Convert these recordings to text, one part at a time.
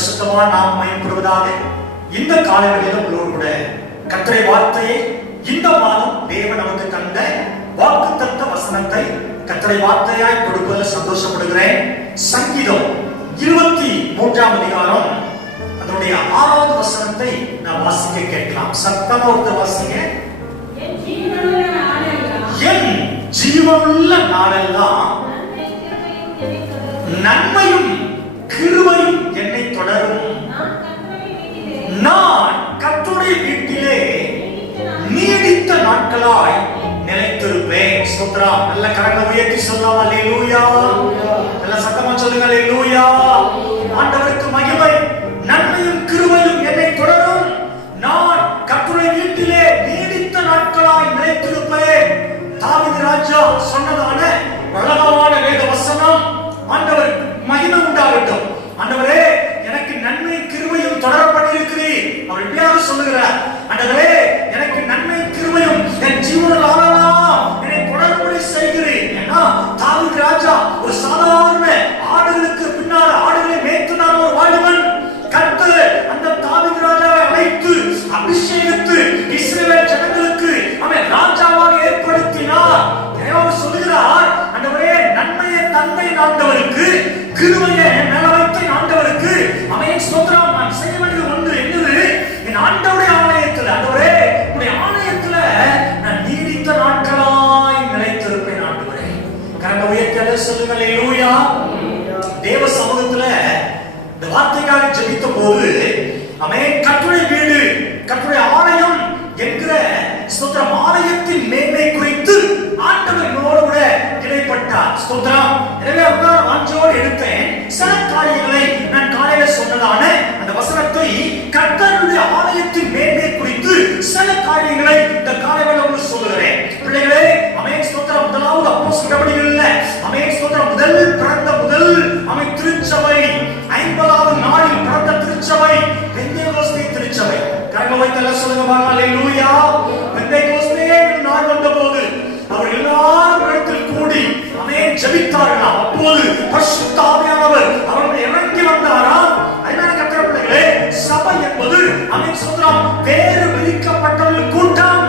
பரிசுத்தமான நாமம் மகிமைப்படுவதாக. இந்த காலவெளியில உங்களோடு கூட கர்த்தருடைய வார்த்தையை இந்த மாதம் தேவன் நமக்கு தந்த வாக்குத்தத்த வசனத்தை கர்த்தருடைய வார்த்தையாய் கொடுப்பதில் சந்தோஷப்படுகிறேன். சங்கீதம் 23ஆம் அதிகாரம் அதனுடைய 6வது வசனத்தை நான் வாசிக்க கேட்கலாம். சத்தமா ஒருத்தர் வாசிங்க. என் ஜீவனுள்ள நாளெல்லாம் நன்மையும் கிருபையும் என்னை தொடரும். நான் கர்த்தருடைய வீட்டிலே நீடித்த நாட்களாய் நிலைத்திருப்பேன். ஸ்தோத்திரம். நல்ல கரங்களை உயர்த்தி சொல்லலாம். அல்லேலூயா. நல்ல சத்தமா சொல்லுங்க. அல்லேலூயா. ஆண்டவருக்கு மகிமை. நன்மையும் கிருபையும் என்னை தொடரும். நான் கர்த்தருடைய வீட்டிலே நீடித்த நாட்களாய் நிலைத்திருப்பேன். தாவீது ராஜா சொன்னதான அழகான வேத வசனம். ஆண்டவர் மகிமை உண்டாகட்டும். ஆண்டவரே, எனக்கு நன்மை கிருபையும் தொடரப்பட்டிருக்கிறீர். அவர் எப்படியாக சொல்லுகிறார், ஆண்டவரே எனக்கு நன்மை கிருபையும் என் ஜீவனில் ஆளலாம் என்னை தொடர்புபடி செய்கிறேன். ஏன்னா தாவீது ராஜா ஒரு சாதாரண ஆடுகளுக்கு பின்னால் ஆடுகளை மேய்த்துனான ஒரு வாலிபன். கர்த்தர் அந்த தாவீது ராஜாவை அழைத்து அபிஷேகித்து இஸ்ரவேல் ஜனங்களுக்கு அவன் ராஜாவாக ஏற்படுத்தினார். தேவன் சொல்லுகிறார், ஆண்டவரே நன்மையை தந்தை ஆண்டவருக்கு, கிருபையை மேல வைத்த ஆண்டவருக்கு அவன் ஸ்தோத்திரம். நான் செய்ய வேண்டியது ஒன்று. என்னது? என் ஆண்டவருடைய ஆலயத்தில், ஆண்டவரே உடைய ஆலயத்தில் நான் நீடித்த நாட்களாய் நிலைத்திருப்பேன். ஆண்டவரே கரங்களை உயர்த்தி சொல்லுங்க. அல்லேலூயா. தேவ சமூகத்துல இந்த வார்த்தைக்காக ஜெபித்த போது அவன் கர்த்தருடைய வீடு, கர்த்தருடைய ஆலயம் என்கிற ஸ்தோத்திரம் ஆலயத்தின் மேன்மை குறித்து ஆண்டவர் என்னோடு கூட இடைப்பட்டார். ஸ்தோத்திரம். எனவே வாஞ்சோடு எடுத்தேன். சில காரியங்களை நான் காலையில சொன்னதான அந்த வசனத்தை கர்த்தருடைய ஆலயத்தின் மேன்மை குறித்து சில காரியங்களை இந்த காலையில உங்களுக்கு சொல்லுகிறேன். பிள்ளைகளே, அமேன் ஸ்தோத்திரம். முதலாவது அப்போஸ்தலர் நடவடிக்கைகள்ல அமேன் ஸ்தோத்திரம் முதல் பிறந்த முதல் அமேன் திருச்சபை 50வது நாளில் பிறந்த திருச்சபை பெந்தேகோஸ்தே திருச்சபை. கரங்களை வைத்து சொல்லுங்க பாருங்க. அல்லேலூயா. பெந்தேகோஸ்தே நாள் வந்தபோது அவர் எல்லாரும் இடத்தில் கூடி அமேன் ஜெபித்தார்களாம். அப்போது பரிசுத்த ஆவியானவர் அவர்கள் இறங்கி வந்தாராம். அதனால கர்த்தர் பிள்ளைகளே, சபை என்பது அமேன் ஸ்தோத்திரம் வேறு விரிக்கப்பட்டவர்கள் கூட்டம்.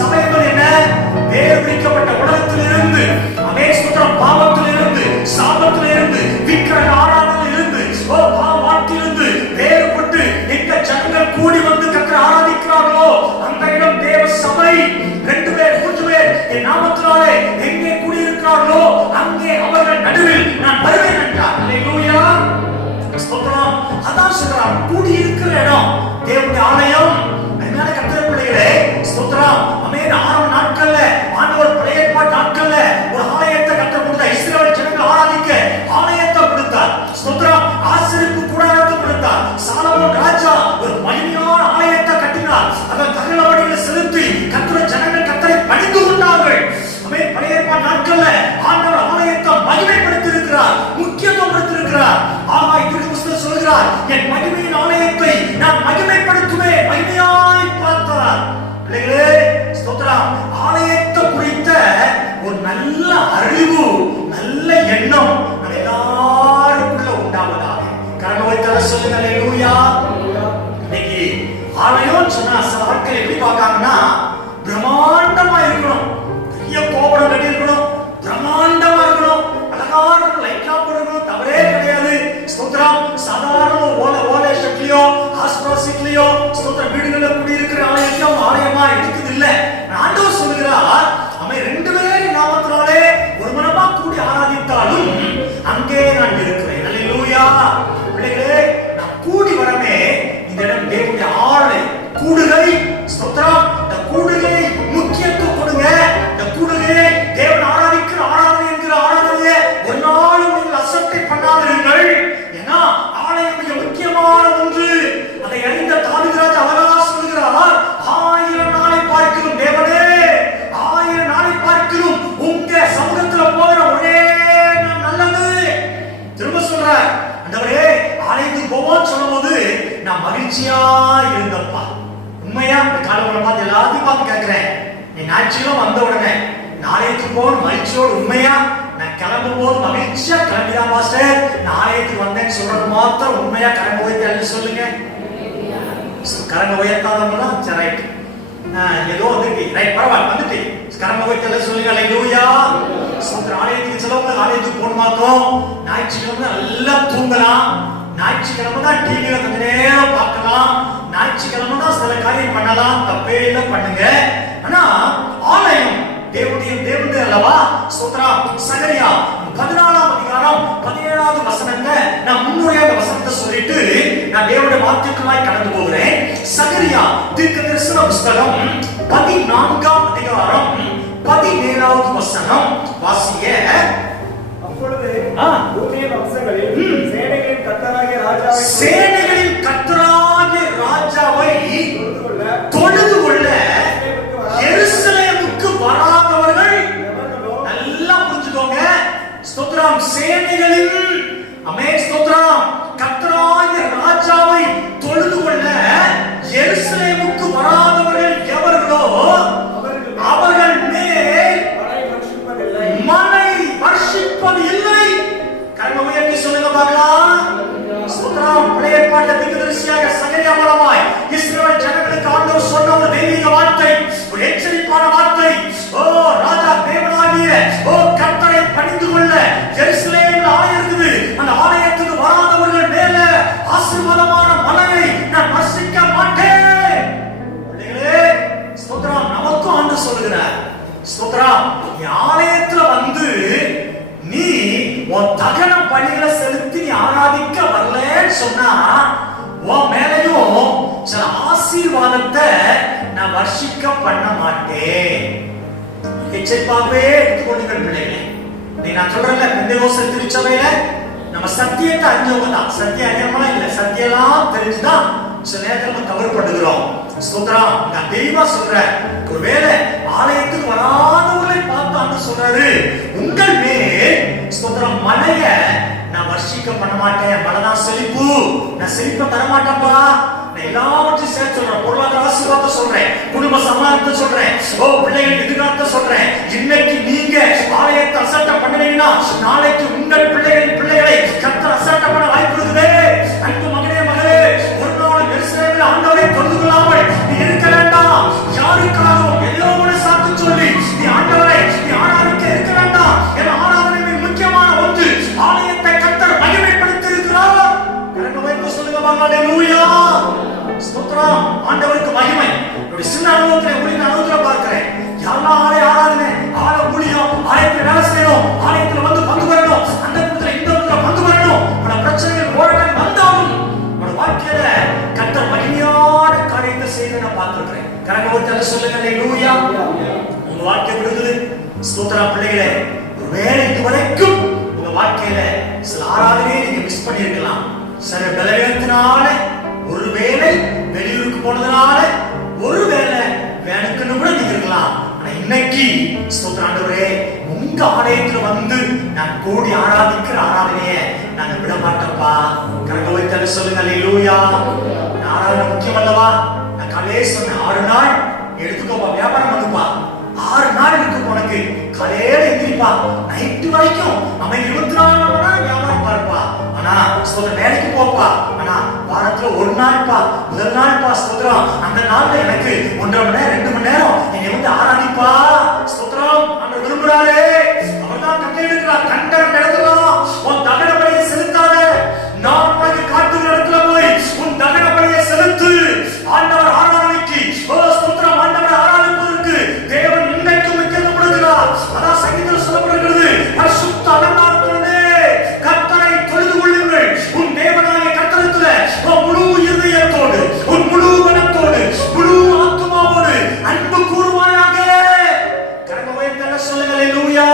சபை என்பது என்ன? வேறு விரிக்கப்பட்ட உலகத்திலிருந்து அமேன் ஸ்தோத்திரம் பாவத்திலிருந்து சாபத்திலிருந்து விக்கிரக ஆராதனையிலிருந்து வாழ்க்கையிலிருந்து வேறுபட்டு எங்க ஜனங்கள் கூடி வந்து கர்த்தரை ஆராதிக்கிறார்களோ அந்த இடம் தேவ சபை. 2 பேர் 3 பேர் என் நாமத்தினாலே எங்கே கூடியிருக்கிறார்களோ அங்கே அவர்கள் நடுவில் நான் வருவேன் என்றார். அல்லேலூயா. ஸ்தோத்திரம். அதான் சொல்றார், கூடியிருக்கிற இடம் தேவனுடைய ஆலயம். அதனால கர்த்தர் பிள்ளைகளே, ஸ்தோத்திரம். அமேன் 6 நாட்கள்ல ஆண்டவர் பழைய ஏற்பாட்டு நாட்கள்ல ஒரு ஆலயத்தை கர்த்தர் கொடுத்தார். இஸ்ரவேல் ஜனங்கள் ஆராதிக்க ஆலயத்தை கொடுத்தார். ஸ்தோத்திரம். ஆசரிப்பு கூடாரத்தை கொடுத்தார். சாலமோன் ராஜா ஒரு மகிமையான ஆலயத்தை கட்டினார். அதன் தகவல்களை செலுத்தி கர்த்தருடைய ஜனங்கள் கர்த்தரை பணிந்து கொண்டார்கள். அமேன் பழைய ஏற்பாட்டு நாட்கள்ல ஆண்டவர் ஆலயத்தை மகிமைப்படுத்தி இருக்கிறார், முக்கியத்துவம் கொடுத்திருக்கிறார். ஆகாய் தீர்க்கதரிசி சொல்கிறார், என் மகிமையின் ஆலயத்தை நான் மகிமைப்படுத்துவேன், மகிமையாய் பார்த்தார். பிள்ளைகளே, ஸ்தோத்திரம். ஆலயத்தை குறித்த ஒரு நல்ல அறிவு, நல்ல எண்ணம் நம்ம எல்லாருக்குள்ள உண்டாவதாக. கரங்களை வைத்து சொல்லுங்க. அல்லேலூயா. இன்னைக்கு ஆலயம் சொன்னா சில ஆட்கள் எப்படி பார்க்காங்கன்னா, பிரம்மாண்டமா இருக்கணும், பெரிய கோபுரம் கட்டி இருக்கணும், பிரம்மாண்டமா இருக்கணும், அழகான லைட்லாம் போடணும், தவறே கிடையாது. ஸ்தோத்திரம். சாதாரண ஓலை ஷெட்லயோ ஆஸ்பாசிக்லயோ ஸ்தோத்திரம் வீடுகள்ல குடியிருக்கிற ஆலயத்தையும் ஆலயமா இருக்குது இல்ல. ஆண்டவர் சொல்லுகிறார், அவன் 2 பேரின் நாமத்தினாலே ஒரு மனமா கூடி ஆராதித்தாலும் அங்கே நான் இருக்கிறேன். அல்லேலூயா. பிள்ளைகளே, நான் கூடி வரமே இந்த இடம் தேவனுடைய ஆலயம், கூடுகை. ஸ்தோத்திரம். இந்த கூடுகை முக்கியத்துவம் கொடுங்க. இந்த கூடுகையை தேவன் ஆராதிக்கிற ஆராதனை என்கிற ஆராதனையை ஒரு நாளும் நீங்கள் அசட்டை பண்ணாதீர்கள். ஏன்னா ஆலயம் மிக முக்கியமான ஒன்று. அதை அறிந்த தாவீது ராஜா அழகா சொல்கிறார், 1000 நாளை பார்க்கிறோம் தேவனே, 1000 நாளை பார்க்கிறோம் உங்க சமூகத்துல போற ஒரே நல்லது. திரும்ப சொல்றார், ஆண்டவரே ஆலயத்துக்கு போவோம்னு சொல்லும்போது நான் மகிழ்ச்சியா இருந்தப்பா. உண்மையா இந்த காலவரை பார்த்து எல்லாத்தையும் பார்த்து கேட்கிறேன், நீ ஞாயிற்றுக்கிழமை வந்த உடனே ஆலயத்துக்கு போகணும் மகிழ்ச்சியோடு உண்மையா நான் கிளம்பும் போது மகிழ்ச்சியா கிளம்பிதான் மாஸ்டர் நான் ஆலயத்துக்கு வந்தேன்னு சொல்றது மாத்திரம் உண்மையா கரங்க உயர்த்தி சொல்லுங்க. கரங்க உயர்த்தாதவங்களாம் சரி ரைட் ஏதோ வந்துட்டு ரைட் பரவாயில்ல வந்துட்டு கரங்க உயர்த்தி சொல்லுங்க. அல்லேலூயா. ஆலயத்துக்கு சிலவங்க ஆலயத்துக்கு போகணுமாக்கும் ஞாயிற்றுக்கிழமை நல்லா தூங்கலாம், ஞாயிற்றுக்கிழமை தான் டிவியில கொஞ்ச நேரம் பார்க்கலாம், ஞாயிற்றுக்கிழமை தான் சில காரியம் பண்ணலாம், தப்பே இல்லை பண்ணுங்க. ஆனா ஆலயம் தேவனுடைய அல்லவா. ஸ்தோத்திரம். சகரியா 14ஆம் அதிகாரம் 17வது வசனத்தை நான் முன்னுரையாக வசனத்தை சொல்லிட்டு நான் தேவனுடைய வார்த்தைக்குள்ளாய் கடந்து போகிறேன். சகரியா தீர்க்கதரிசன புத்தகம் 14ஆம் அதிகாரம் 17வது வசனம் வாசிய. அப்பொழுது பூமியின் வம்சங்களில் சேனைகளின் கர்த்தராகிய ராஜாவை தொழுது கொள்ள எருசலேமுக்கு வராதவர்கள் நல்லா புரிஞ்சுக்கோங்க. ஸ்தோத்திரம். சேனைகளின் ஸ்தோத்திரம் கர்த்தராகிய ராஜாவை தொழுது கொள்ள எருசலேமுக்கு வராதவர்கள் எவர்களோ அவர்கள் மேல் மலை வர்ஷிப்பது இல்லை. கரங்களை உயர்த்தி சொல்லுங்க பார்க்கலாம். ஸ்தோத்திரம். பழைய ஏற்பாட்டு தீர்க்கதரிசியாக சகரியா மூலமாய் இஸ்ரவேல் ஜனங்களுக்கு ஆண்டவர் சொன்ன ஒரு தெய்வீக வார்த்தை, ஒரு எச்சரிப்பான வார்த்தை. ஓ ராஜா தேவனாகிய கர்த்தரை பணிந்து கொள்ள எருசலேமில் ஆலயம் இருக்குது. அந்த ஆலயத்துக்கு வராதவர்கள் மேல ஆசீர்வாதமான மலையை நான் வர்ஷிக்க மாட்டேன். பிள்ளைகளே ஸ்தோத்திரம். நமக்கும் ஆண்டவர் சொல்லுகிறார். ஸ்தோத்திரம். ஆலயத்துல வந்து நீ உன் தகன பலிகளை செலுத்தி நீ ஆராதிக்க வரலன்னு சொன்னா உன் மேலையும் சில ஆசீர்வாதத்தை நான் வர்ஷிக்க பண்ண மாட்டேன். எச்சரிப்பாகவே எடுத்துக்கொள்ளுங்கள் பிள்ளைகளே. நீ நான் சொல்றேன்ல பெந்தேகோஸ்தே திருச்சபையில நம்ம சத்தியத்தை அறிஞ்சவங்க தான். சத்தியம் அறியாமலாம் இல்ல, சத்தியெல்லாம் தெரிஞ்சுதான் சில நேரத்தில் நம்ம தவறு பண்ணுகிறோம். ஸ்தோத்திரம். நான் தெளிவா சொல்றேன். ஒருவேளை ஆலயத்துக்கு வராதவர்களை பார்த்தான்னு சொல்றாரு உங்கள் மேல் ஸ்தோத்திரம் மலைய நான் வர்ஷிக்க பண்ண மாட்டேன். மலைதான் செழிப்பு, நான் செழிப்பை தர மாட்டேன்ப்பா. நான் எல்லாவற்றையும் சேர்த்து சொல்றேன். பொருளாதார ஆசீர்வாதத்தை சொல்றேன், குடும்ப சமாதானத்தை சொல்றேன், பிள்ளைகள் எதிர்காலத்தை சொல்றேன். இன்னைக்கு நீங்க ஆலயத்தை அசட்டை பண்ணுவீங்கன்னா நாளைக்கு உங்கள் பிள்ளைகளை கர்த்தர் அசட்டை பண்ண வாய்ப்பு இருக்குது. அன்பு மகனே மகளே, ஒரு நாள் எருசலேமில் ஆண்டவரை தொழுது கொள்ளாமல் நீ இருக்க வேண்டாம். யாருக்காகவும் எல்லோரோட சாத்து சொல்லி நீ ஆண்டவரை நீ ஆராதிக்க இருக்க வேண்டாம். என் ஆராதனை முக்கியமான ஒன்று. ஆலயத்தை கர்த்தர் மகிமைப்படுத்தி இருக்கிறார். கரங்களை உயர்த்தி சொல்லுங்க பாருங்க. அல்லேலூயா. ஸ்தோத்திரம். ஆண்டவருக்கு மகிமை. ஒரு சின்ன அனுபவத்தை ஊழிய அனுபவத்துல பார்க்கிறேன். யாரெல்லாம் ஆராதனை ஊழியம் ஆலயத்தில் வேலை செய்யணும், ஆலயத்தில் வந்து பங்கு பெறணும், அந்த இடத்துல இந்த இடத்துல பங்கு பெறணும், பல பிரச்சனைகள் போராட்டம் வந்தாலும் உங்களோட வாழ்க்கையில கர்த்தர் மகிமையான காரியத்தை செய்ய நான் பார்த்திருக்கிறேன். கரங்களை உயர்த்தி சொல்லுங்க. அல்லேலூயா. உங்க வாழ்க்கை விடுதலை. ஸ்தோத்திரம். பிள்ளைகளே, ஒருவேளை இதுவரைக்கும் உங்க வாழ்க்கையில சில ஆராதனையை நீங்க மிஸ் பண்ணிருக்கலாம். சில பலவீனத்தினால, ஒருவேளை வெளியூருக்கு போனதுனால, ஒருவேளை வேணுக்குன்னு கூட நீங்க இருக்கலாம். ஆனா இன்னைக்கு ஸ்தோத்திரம் ஆண்டவரே உங்க ஆலயத்துல வந்து நான் கூடி ஆராதிக்கிற ஆராதனையை நாங்க விட மாட்டோம்ப்பா. கரங்களை உயர்த்தி சொல்லுங்க. அல்லேலூயா. ஆராதனை முக்கியம் அல்லவா. நான் காலையே சொன்னேன் 6 நாள் எடுத்துக்கோப்பா, வியாபாரம் வந்துப்பா. 6 நாள் இருக்கு உனக்கு. காலையில எந்திரிப்பா, நைட்டு வரைக்கும் அவன் 24 மணி நேரம் வியாபாரம் பாருப்பா. ஆனா ஸ்தோத்திரம் வேலைக்கு போப்பா. ஆனா வாரத்துல ஒரு நாள்ப்பா, முதல் நாள்ப்பா ஸ்தோத்திரம். அந்த நாள்ல எனக்கு 1.5 மணி நேரம் 2 மணி நேரம் என்னை வந்து ஆராதிப்பா. ஸ்தோத்திரம். அவர் விரும்புறாரு. அவர்தான் கட்டளை எடுக்கிறார். கண்ட இடத்துல உன் தகன பலியை செலுத்தாத. நான் உனக்கு காட்டுகிற இடத்துல போய் உன் தகன பலியை செலுத்து. ஆண்டவர் ஆராதனைக்கு ஸ்தோத்திரம். ஆண்டவர் ஆராதிப்பதற்கு தேவன் இன்றைக்கும் முக்கியத்துவம் கொடுக்கிறார். அதான் சங்கீதத்தில் சொல்லப்படுகிறது, பரிசுத்த அலங்காரத்துடனே கர்த்தரை தொழுது கொள்ளுங்கள். உன் தேவனாகிய கர்த்தரிடத்துல உன் முழு இருதயத்தோடு, உன் முழு மனத்தோடு, முழு ஆத்துமாவோடு அன்பு கூறுவாயாக. கரங்களை உயர்த்தி சொல்லுங்க. அல்லேலூயா.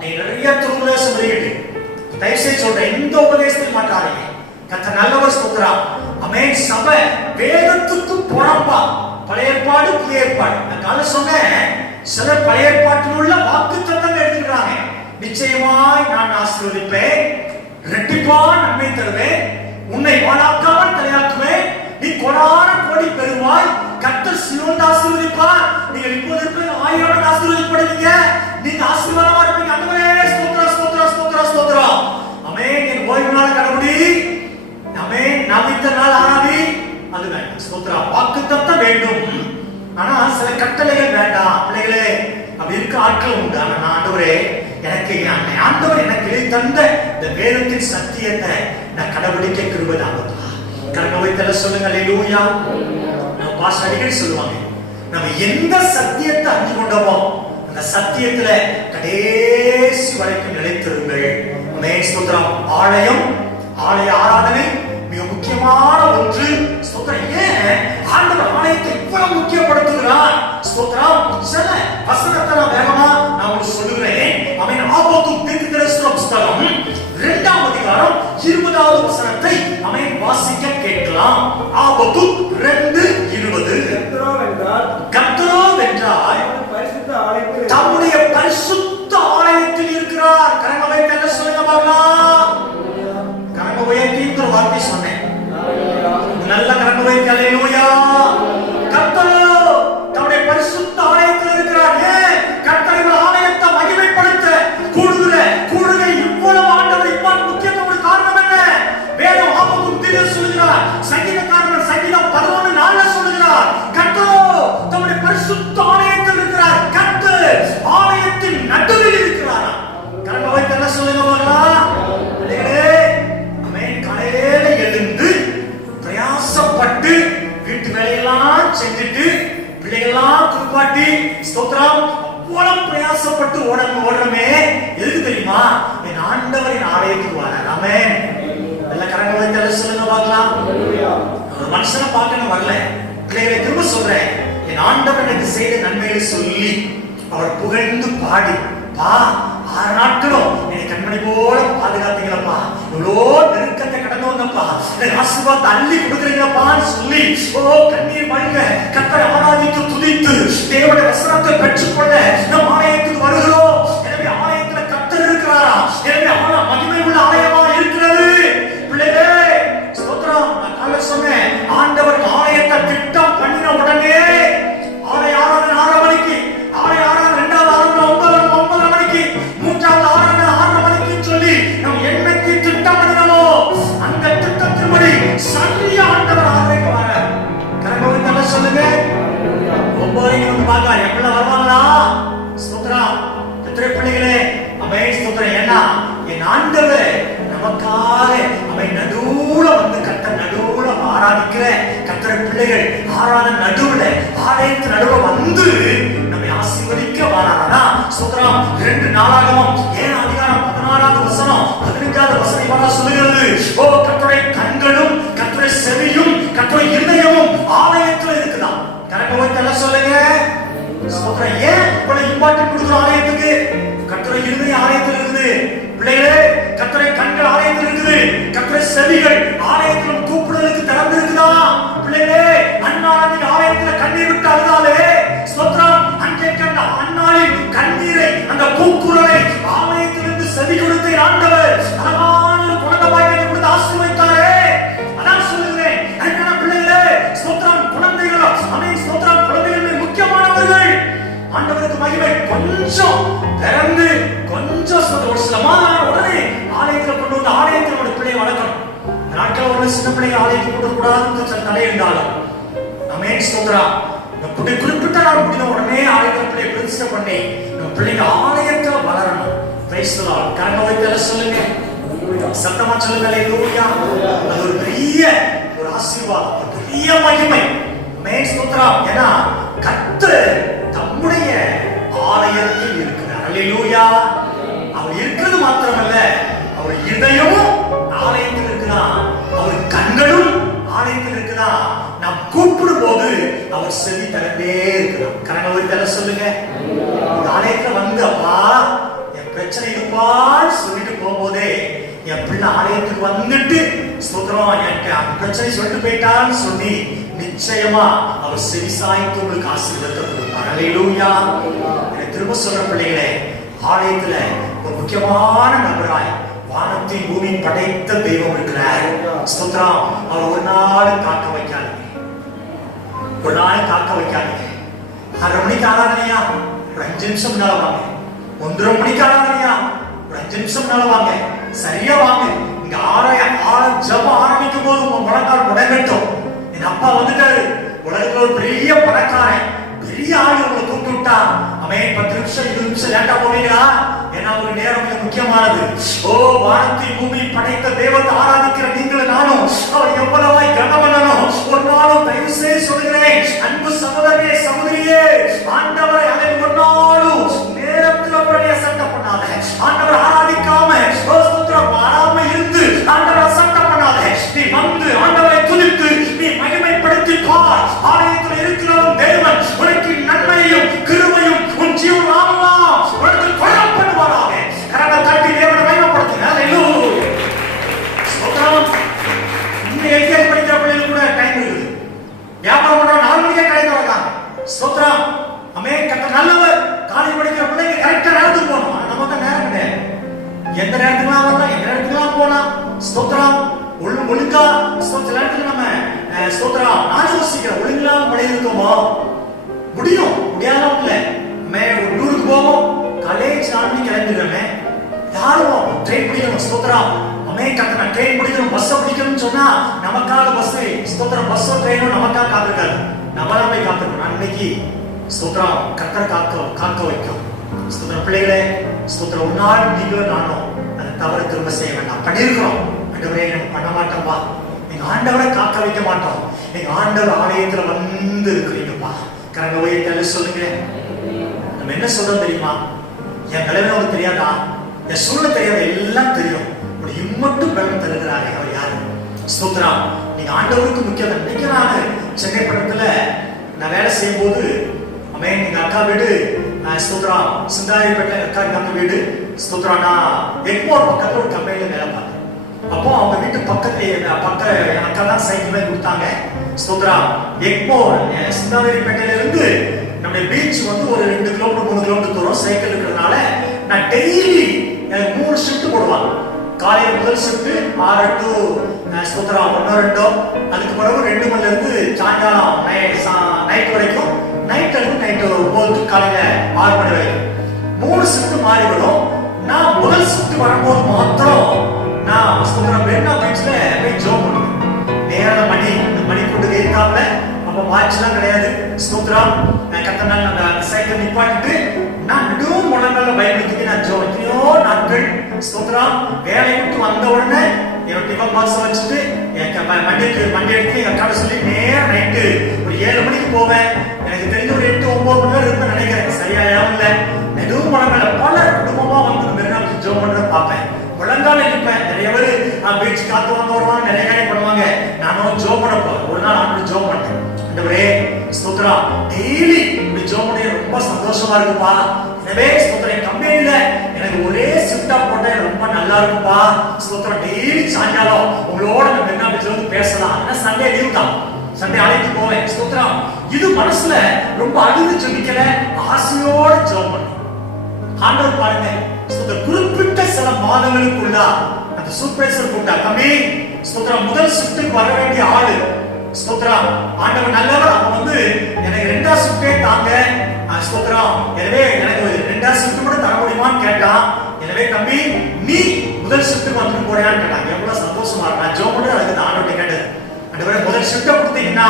நீ நிறைய திருவுபதேசம் வெளியிட்டு தயவுசெய்து சொல்றேன், எந்த உபதேசத்தையும் மாட்டாதீங்க. கர்த்தர் நல்லவர். ஸ்தோத்திரம். ஆமென். சபை வேதத்துக்கு புறம்பா பழைய ஏற்பாடு புதிய ஏற்பாடு. நான் காலை சொன்னேன், சில பழைய ஏற்பாட்டில் உள்ள வாக்குத்தத்தங்கள் எடுத்துக்கிறாங்க. நிச்சயமாய் நான் ஆசீர்வதிப்பேன், இரட்டிப்பான நன்மை தருவேன், உன்னை வாழாக்காமல் தலையாக்குவேன், நீ கொடான கோடி பெறுவாய், கர்த்தர் சீயோனை ஆசீர்வதிப்பார், நீங்கள் இப்போது இருப்பது 1000 ஆசீர்வதிக்கப்படுவீங்க, நீங்க ஆசீர்வாதமா இருப்பீங்க. ஆண்டவரே ஓய்வு நாள் கடைபிடி, ஆமென், நபித்த நாள் ஆராதி, அது வேண்டாம். ஸ்தோத்திரம். வாக்குத்தத்தம் வேண்டும், ஆனா சில கட்டளைகள் வேண்டாம். பிள்ளைகளே, அப்படி இருக்க ஆட்கள் உண்டு. ஆனா நான் ஆண்டவரே, எனக்கு ஆண்டவர் எனக்கு எழுதி தந்த இந்த வேதத்தின் சத்தியத்தை நான் கடைபிடிக்க கிருபை தாங்கப்பா. கரங்களை வைத்து சொல்லுங்க அல்லேலூயா. நம்ம பாஸ்டர் அடிக்கடி சொல்லுவாங்க, நம்ம எந்த சத்தியத்தை அறிஞ்சு கொண்டோமோ அந்த சத்தியத்துல கடைசி வரைக்கும் நிலைத்திருங்கள். ஆமென், ஸ்தோத்திரம். ஆலய ஆராதனை மிக முக்கியமான ஒன்று. ஸ்தோத்திரம். ஏன் ஆண்டவர் ஆலயத்தை இவ்வளவு முக்கியப்படுத்துகிறார்? ஸ்தோத்திரம். சில வசனத்தை நான் வேகமா நான் உங்களுக்கு சொல்லுகிறேன். ஆமென். ஆபத்து தீர்க்கதரிசன புத்தகம் 2ஆம் அதிகாரம் 20வது வசனத்தை ஆமென் வாசிக்க கேட்கலாம். ஆபத்து 2:20. கர்த்தரோ வென்றால் தம்முடைய பரிசுத்த ஆலயத்தில் இருக்கிறார். கரங்களை வைத்து என்ன சொல்லுங்க பார்க்கலாம். கரங்களை உயர்த்தி ஒரு வார்த்தை சொன்னேன். நல்ல கரங்களை வைத்து அல்லேலூயா. கர்த்தரோ தம்முடைய பரிசுத்த ஆலயத்தில் இருக்கிறார். ஏன் கர்த்தர் ஆலயத்தை மகிமைப்படுத்த கூடுகிற இவ்வளவு ஆண்டவர் இவ்வாறு முக்கியத்துவம் காரணம் என்ன? வேதம் ஆபத்தும் தீர்க்க சொல்லுகிறார். சங்கீதக்காரன் சங்கீதம் 11:4 சொல்லுகிறார், கர்த்தரோ தம்முடைய பரிசுத்த ஆலயத்தில் இருக்கிறார். கர்த்தர் ஆலயத்தின் நடுவில் இருக்கிறார். கரங்களை வைத்து என்ன சொல்லுங்க பார்க்கலாம். ஆமென். காலையில எழுந்து பிரயாசப்பட்டு வீட்டு வேலையெல்லாம் செஞ்சுட்டு பிள்ளைகள்லாம் குளிப்பாட்டி ஸ்தோத்திரம் அவ்வளவு பிரயாசப்பட்டு ஓடுறமே எதுக்கு தெரியுமா? என் ஆண்டவரின் ஆலயத்துக்கு வரார். ஆமென். நல்ல கரங்களை வைத்து சொல்லுங்க பார்க்கலாம். ஒரு மனுஷனை பார்க்கணும் வரல, பிள்ளைகளை திரும்ப சொல்றேன், என் ஆண்டவர் எனக்கு செய்த நன்மையை சொல்லி அவர் புகழ்ந்து பாடி, பா 6 நாட்களும் என்னை கண்மணி போல பாதுகாத்தீங்களப்பா, இவ்வளோ நெருக்கத்தை கடந்து வந்தப்பா, எனக்கு ஆசீர்வாதத்தை அள்ளி கொடுக்குறீங்கப்பான்னு சொல்லி கண்ணீர் மல்க கர்த்தரை ஆராதித்து துதித்து தேவனுடைய வசனத்தை பெற்றுக்கொள்ள நம் ஆலயத்துக்கு வருகிறோம். எனவே ஆலயத்துல கர்த்தர் இருக்கிறாரா? எனவே மகிமை உள்ள ஆலயமா இருக்கிறது. பிள்ளைகளே, ஸ்தோத்திரம். நான் காலையில சொன்னேன், ஆண்டவர் ஆலயத்தை திட்டம் பண்ணின உடனே ஆலய ஆராதனை 6 மணிக்கு, ஆலய ஆராதனை 2வது ஆராதனை 9 மணிக்கு, 3வது ஆராதனை 6 மணிக்கு சொல்லி நம்ம என்னைக்கு திட்டம் பண்ணினோமோ அந்த திட்டத்தின்படி சரியா ஆண்டவர் ஆலயத்துக்கு வர. கரங்களை வைத்து சொல்லுங்க. 9 வந்து பார்க்கலாம் எப்படிலாம் வருவாங்களா? ஸ்தோத்திரம். எத்தனை பிள்ளைகளே, ஆமென், ஸ்தோத்திரம். ஏன்னா என் ஆண்டவர் நமக்காக அவன் நடுவுல வந்து கர்த்தர் நடுவுல ஆராதிக்கிற கர்த்தர் பிள்ளைகள் ஆராதனை நடுவுல ஆலயத்து நடுவுல வந்து நம்மை ஆசீர்வதிக்க வரானா? ஸ்தோத்திரம். 2 நாளாகமம் 7ஆம் அதிகாரம் 16வது வசனம் 15வது வசனம் வர சொல்லுகிறது, கர்த்தருடைய கண்களும் கர்த்தருடைய செவியும் கர்த்தருடைய இருதயமும் ஆலயத்துல இருக்குதான். கரெக்டா வைத்து என்ன சொல்லுங்க. ஸ்தோத்திரம். ஏன் இவ்வளவு இம்பார்ட்டன்ட் கொடுக்குறோம் ஆலயத்துக்கு? கர்த்தருடைய இருதயம் ஆலயத்தில் இருக்குது. பிள்ளைகளே, கர்த்தருடைய கண்கள் ஆலயத்தில் இருக்குது. கர்த்தருடைய செவிகள் ஆலயத்தில் கூப்பிடுறதுக்கு திறந்து இருக்குதா? பிள்ளைகளே, அன்னாளின் ஆலயத்தில் கண்ணீர் விட்டு அழுதாலே ஸ்தோத்திரம். அங்கே கண்ட அன்னாளின் கண்ணீரை, அந்த கூக்குரலை ஆலயத்திலிருந்து செவி கொடுத்த ஆண்டவர் அழகான குழந்தை பாக்கியத்தை கொடுத்து ஆசீர்வதித்தாரே. அதான் சொல்லுகிறேன், அன்பான பிள்ளைகளே, ஸ்தோத்திரம். குழந்தைகள் ஆமென், ஸ்தோத்திரம். குழந்தைகள் முக்கியமானவர்கள். ஆண்டவருக்கு மகிமை. கொஞ்சம் பிறந்து கொஞ்சம் ஒரு சில மாதம் உடனே ஆலயத்துல கொண்டு வந்து ஆலயத்தில் பிள்ளையை வளர்க்கணும். நாட்கள் உள்ள சின்ன பிள்ளைங்க ஆலயத்துக்கு கொண்டு கூடாதுன்னு சில தடை இருந்தாலும் ஆமென், ஸ்தோத்திரம். நம்ம குறிப்பிட்ட நாள் முடிந்த உடனே ஆலயத்தில் பிள்ளையை பிரதிஷ்டை பண்ணி நம்ம பிள்ளைங்க ஆலயத்துல வளரணும். Praise the Lord. கரங்களை வைத்து சொல்லுங்க. சத்தமா சொல்லுங்க அல்லேலூயா. அது ஒரு பெரிய ஒரு ஆசீர்வாதம், ஒரு பெரிய மகிமை. ஆமென், ஸ்தோத்திரம். ஏன்னா கர்த்தர் தம்முடைய ஆலயத்தில் இருக்கிறார். அல்லேலூயா. அவர் இருக்கிறது மாத்திரமல்ல, அவர் இதயமும் ஆலயத்தில் இருக்கிறார். அவர் கண்களும் ஆலயத்தில் இருக்கிறார். நாம் கூப்பிடும் போது அவர் செவி தரவே இருக்கிறார். கரங்களை வைத்து சொல்லுங்க. ஆலயத்துல வந்து அப்பா என் பிரச்சனை இதுப்பான்னு சொல்லிட்டு போகும்போதே என் பிள்ளை ஆலயத்துக்கு வந்துட்டு ஸ்தோத்திரம் எனக்கு அந்த பிரச்சனை சொல்லிட்டு போயிட்டான்னு சொல்லி நிச்சயமா அவர் செவிசாய்த்து உங்களுக்கு ஆசீர்வாதத்தை கொடுப்பார். அல்லேலூயா. திரும்ப சொல்ற பிள்ளைகளே, ஆலயத்துல ஒரு முக்கியமான நபராய் வானத்தின் பூமி படைத்த தெய்வம் இருக்கிறார். ஸ்தோத்திரம். அவர் ஒரு நாள் காக்க வைக்காதீங்க, ஒரு நாள் காக்க வைக்காதீங்க. 6 மணிக்கு ஆராதனையா, ஒரு 5 நிமிஷம் முன்னால வாங்க. 1:30 மணிக்கு ஆராதனையா, ஒரு 5 நிமிஷம் முன்னால வாங்க. சரியா வாங்க. இங்க ஜெபம் ஆரம்பிக்கும் போது உங்க முழங்கால் முடங்கட்டும். எங்க அப்பா வந்துட்டாரு, உலகத்துல ஒரு பெரிய பணக்காரன், பெரிய ஆளு உங்களை கூப்பிட்டு விட்டா, அவன் 10 நிமிஷம் 20 நிமிஷம் லேட்டா போவீங்களா? ஏன்னா ஒரு நேரம் மிக முக்கியமானது. ஓ, வானத்தை பூமி படைத்த தேவத்தை ஆராதிக்கிற நீங்களும் நானும் அவர் எவ்வளவாய் கனம் பண்ணணும். ஒரு நாளும் தயவு செய்து சொல்கிறேன், அன்பு சகோதரனே சகோதரியே, ஆண்டவரை அதை ஒரு நாளும் நேரத்துல பழைய சண்டை பண்ணாத. ஆண்டவர் ஆராதிக்காம ஸ்தோத்திரம் பாடாம இருந்து ஆண்டவர் அசட்டை பண்ணாத. நீ வந்து ஆண்டவரை துதித்து நீ மகிமைப்படுத்தி பார். ஆலயத்தில் இருக்கிறவன் தேவன் உனக்கு நன்மையும் கிருபையும் உன் ஜீவன் ஆகலாம் உனக்கு கொள்ளப் பண்ணுவாராக. கரங்களை தட்டி தேவனை மகிமைப்படுத்துங்க. ஹல்லேலூயா. ஸ்தோத்திரம். இன்னும் எல்கேஜி படிக்கிற பிள்ளைகளுக்கு கூட டைம் இருக்குது. வியாபாரம் பண்ற 4 மணிக்கே கடை திறக்கலாம். ஸ்தோத்திரம். அமேன். கர்த்தர் நல்லவர். காலேஜ் படிக்கிற பிள்ளைங்க கரெக்டா நேரத்துக்கு போகணும். ஆனா நமக்கு நேரம் கிடையாது. எந்த நேரத்துக்குலாம் வரலாம், எந்த நேரத்துக்குலாம் போலாம். ஸ்தோத்திரம். ஒழுங்கா சில நேரத்துல நம்ம ஸ்தோத்திரம் நான் யோசிக்கிறேன், ஒழுங்கா பழையிருக்கோமோ முடியும் முடியாத இல்ல. ஒரு டூருக்கு போவோம், காலேஜ் 4 மணிக்கு கிளம்பிடுறோமே, யாரும் ட்ரெயின் பிடிக்கணும். ஸ்தோத்திரம். கத்தனை ட்ரெயின் பிடிக்கணும், பஸ் பிடிக்கணும்னு சொன்னா நமக்காக பஸ் ஸ்தோத்திரம் பஸ்ஸோ ட்ரெயினோ நமக்காக காத்திருக்காது, நம்மளா போய் காத்திருக்கணும். அன்னைக்கு ஸ்தோத்திரம் கத்தர் காக்க வைக்கும். ஸ்தோத்திரம் பிள்ளைகளே, ஸ்தோத்திரம் ஒரு நாள் நீங்களும் நானும் அதை தவறு திரும்ப செய்ய வேண்டாம். பண்ணியிருக்கிறோம், ஆண்டவரே நம்ம பண்ண மாட்டோம்பா, எங்க ஆண்டவரை காக்க வைக்க மாட்டோம், எங்க ஆண்டவர் ஆலயத்துல வந்து இருக்கிறீங்கப்பா. கரங்க உயர்த்தி சொல்லுங்க. நம்ம என்ன சொல்றோம் தெரியுமா? என் நிலைமை அவருக்கு தெரியாதா, என் சூழ்நிலை தெரியாத, எல்லாம் தெரியும். இம்மட்டும் பலன் தருகிறாரே அவர் யாரு? ஸ்தோத்திரம். நீங்க ஆண்டவருக்கு முக்கியம். இன்னைக்கு நான் சென்னை பட்டணத்துல நான் வேலை செய்யும் போது எங்க அக்கா வீடு ஸ்தோத்திரம் சிந்தாரிப்பேட்டை அக்கா நம்ம வீடு ஸ்தோத்திரம். நான் எக்மோர் பக்கத்துல ஒரு கம்பெனில வேலை பார்த்தேன். அப்போ அவங்க வீட்டு பக்கத்துல என் அக்கா தான் சைக்கிள் கொடுத்தாங்க. ஸ்தோத்திரம். எக்மோர் சிந்தாரிப்பேட்டையில இருந்து நம்முடைய பீச் வந்து ஒரு 2 கிலோமீட்டர் 3 கிலோமீட்டர் தூரம் சைக்கிள் இருக்கிறதுனால நான் டெய்லி 3 ஷிஃப்ட் போடுவாங்க. காலையில முதல் ஷிஃப்ட் 6 to ஸ்தோத்திரம் 1-2, அதுக்கு பிறகு 2 மணில இருந்து சாயங்காலம் நைட் வரைக்கும், நைட் 9 காலையில 6 மணி வரைக்கும் 3 ஷிஃப்ட் மாறி வரும். நான் முதல் ஷிஃப்ட் வரும்போது மாத்திரம் நான் ஸ்தோத்திரம் மெரினா பீச்ல போய் ஜோம் பண்ணுவேன். நேர மணி கொண்டு இருக்காமல அப்ப வாட்ச்லாம் கிடையாது. ஸ்தோத்திரம். கத்தனால அந்த சைக்கிள் நிப்பாட்டிட்டு நான் நடுவும் முழங்கால பைபிள் நான் ஜோம் எத்தனையோ நாட்கள் ஸ்தோத்திரம். வேலை விட்டு வந்த உடனே என்னோட டிஃபன் பாக்ஸ் வச்சுட்டு வண்டி எடுத்து எங்க அக்காட்ட சொல்லி நேரம் நைட்டு ஒரு 7 மணிக்கு போவேன். எனக்கு தெரிஞ்ச ஒரு 8-9 மணி நேரம் இருப்பேன் நினைக்கிறேன், சரியா யாரும் இல்ல. நடுவும் முழங்கால பல குடும்பமா வந்து மெரினா பீச் ஜோம் பண்றத பார்ப்பேன். முழங்கால இருப்பேன். நிறைய பேர் பீச் காத்து வாங்க வருவாங்க, நிறைய காரியம் பண்ணுவாங்க. நானும் ஜோம் பண்ண போறேன். ஒரு நாள் நான் ஜோம் பண்ணேன். ஸ்தோத்திரம். டெய்லி இப்படி ஜோம் பண்ண ரொம்ப சந்தோஷமா இருக்குப்பா. எனவே ஸ்தோத்திரம் கம்பெனில எனக்கு ஒரே ஷிஃப்டா போட்டா ரொம்ப நல்லா இருக்குப்பா. ஸ்தோத்திரம். டெய்லி சாயங்காலம் உங்களோட நம்ம மெரினா பீச்ல வந்து பேசலாம். ஏன்னா சண்டே லீவ் தான், சண்டே அழைத்து போவேன். ஸ்தோத்திரம். இது மனசுல ரொம்ப அழுது ஜெபிக்கல, ஆசையோட ஜெபம் பண்ணேன். ஆண்டவர் பாருங்க, ஸ்தோத்திரம் குறிப்பிட்ட சில மாதங்களுக்குள்ள அந்த சூப்பர்வைசர் கூப்பிட்டா, தம்பி ஸ்தோத்திரம் முதல் ஷிஃப்ட்டுக்கு வர வேண்டிய ஆளு ஸ்தோத்திரம். ஆண்டவர் நல்லவர். அப்ப வந்து எனக்கு 2ஆம் ஷிஃப்டே தாங்க ஸ்தோத்திரம். எனவே எனக்கு 2ஆம் ஷிஃப்ட் கூட தர முடியுமான்னு கேட்டான். எனவே தம்பி நீ முதல் ஷிஃப்ட்டுக்கு வந்து போறியான்னு கேட்டாங்க. எவ்வளவு சந்தோஷமா இருக்கு. நான் ஜோம் பண்ணி அதுக்கு ஆண்டவர்கிட்ட கேட்டது, ஆண்டவரே முதல் ஷிஃப்ட்டை கொடுத்தீங்கன்னா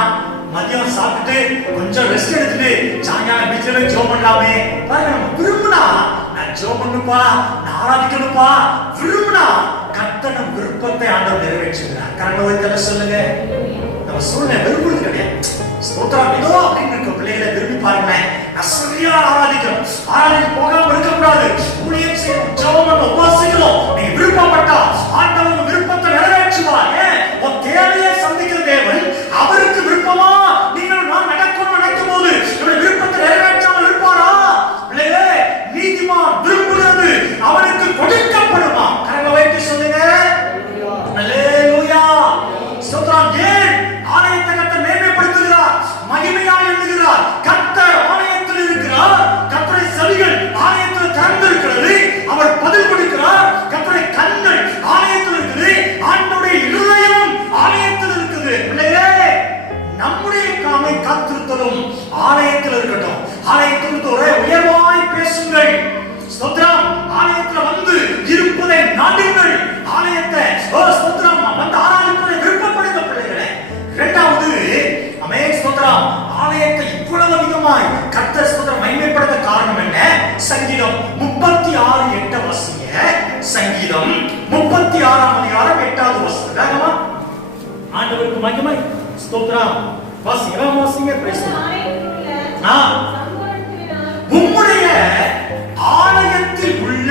மதியம் சாப்பிட்டுட்டு கொஞ்சம் ரெஸ்ட் எடுத்துட்டு சாயங்காலம் பீச்ல ஜோம் பண்ணலாமே. பாருங்க, நம்ம விரும்புனா நான் ஜோம் பண்ணுப்பா, நான் ஆராதிக்கணுப்பா, விரும்புனா கர்த்தர் விருப்பத்தை ஆண்டவர் நிறைவேற்றுகிறார். கரங்களை சொல்லுங்க. நம்ம சூழ்நிலை விரும்புறது கிடையாது. ஸ்தோத்திரம். ஏதோ அப்படின்னு இருக்க பிள்ளைகளை விரும்பி பாருங்களேன். சரியா ஆராதிக்கணும், ஆராதிக்க போகாம இருக்கக்கூடாது. ஊழியம் செய்யணும், ஜெபம் பண்ணணும், உபவாசிக்கணும். நீங்க விருப்பப்பட்டா ஆண்டவர் விருப்பத்தை நிறைவேற்றுவார். உன் தேவையை சந்திக்கிற தேவன் அவருக்கு விருப்பமா நீங்கள் நான் நடக்கணும்னு நினைக்கும் போது இவருடைய விருப்பத்தை நிறைவேற்றாமல் இருப்பாரா? பிள்ளைகளே, நீதிமான் விரும்புகிறது அவனுக்கு கொடுக்கப்படுமா? கரங்களை வைத்து சொல்லுங்க. அல்லேலூயா. ஸ்தோத்திரம். ஏன் ஆலயத்தை கர்த்தர் மேன்மைப்படுத்துகிறார், மகிமையாக எண்ணுகிறார். கர்த்தர் ஆலயத்தில் இருக்கிறார். கர்த்தருடைய செவிகள் மூலமாய் கர்த்தர் ஸ்தோத்திரம் மகிமைப்படுத்த காரணம் என்ன? சங்கீதம் 36:8 வாசிங்க. சங்கீதம் 36:8 வசனம். ஆண்டவருக்கு மகிமை ஸ்தோத்திரம். வாசிங்க பிரேஸ். உம்முடைய ஆலயத்தில் உள்ள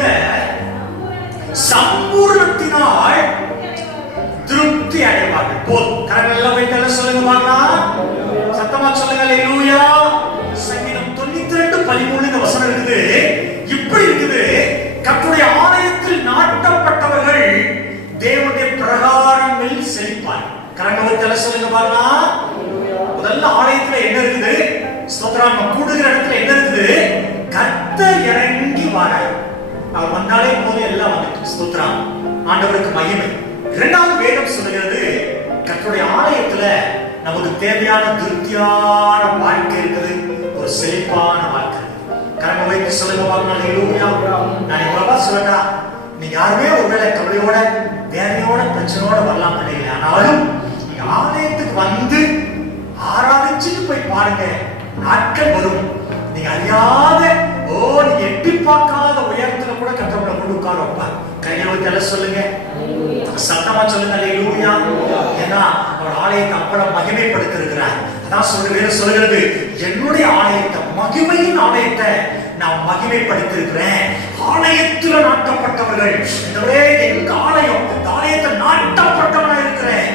சம்பூர்ணத்தினால் திருப்தி அடைவார்கள். போல் கரங்கள் வைத்து சொல்லுங்க பார்க்கலாம். சத்தமா சொல்லுங்க அல்லேலூயா. சங்கீதம் 92:13 இந்த வசனம் இருக்குது. இப்படி இருக்குது. கர்த்தருடைய ஆலயத்தில் நாட்டப்பட்டவர்கள் தேவனுடைய பிரகாரங்களில் செழிப்பார். கரங்கள் வைத்து சொல்லுங்க பார்க்கலாம். முதல்ல ஆலயத்துல என்ன இருக்குது? ஸ்தோத்திரம். நம்ம கூடுகிற இடத்துல என்ன இருக்குது? கர்த்தர் இறங்கி வரார். அவர் வந்தாலே போதும், எல்லாம் வந்துட்டு. ஸ்தோத்திரம். ஆண்டவருக்கு மகிமை. இரண்டாவது வேதம் சொல்லுகிறது, கர்த்தருடைய ஆலயத்துல நமக்கு தேவையான திருப்தியான வாழ்க்கை இருக்குது, ஒரு செழிப்பான வாழ்க்கை. கரங்களை வைத்து சொல்லுங்க பார்க்கலாம். அல்லேலூயா. நான் இவ்வளவா சொல்லட்டா, நீங்க யாருமே ஒருவேளை கவலையோட வேதனையோட பிரச்சனையோட வரலாம் நினைக்கல. ஆனாலும் நீங்க ஆலயத்துக்கு வந்து ஆராதிச்சுட்டு போய் பாருங்க, நாட்கள் வரும் நீங்க அறியாத, நீங்க எட்டி பார்க்காத உயரத்துல கூட கர்த்தரோட கொண்டு உட்கார வைப்பார். கையில வைத்து சொல்லுங்க, சத்தமா சொல்லுங்க அல்லேலூயா. ஏன்னா அவர் ஆலயத்தை அவ்வளவு மகிமைப்படுத்தி இருக்கிறார். அதான் சொல்லுகிறது, என்னுடைய ஆலயத்தை, மகிமையின் ஆலயத்தை நான் மகிமைப்படுத்தி இருக்கிறேன். ஆலயத்தில் நாட்டப்பட்டவர்கள், எங்க ஆலயம், ஆலயத்தை நாட்டப்பட்டவனா இருக்கிறேன்.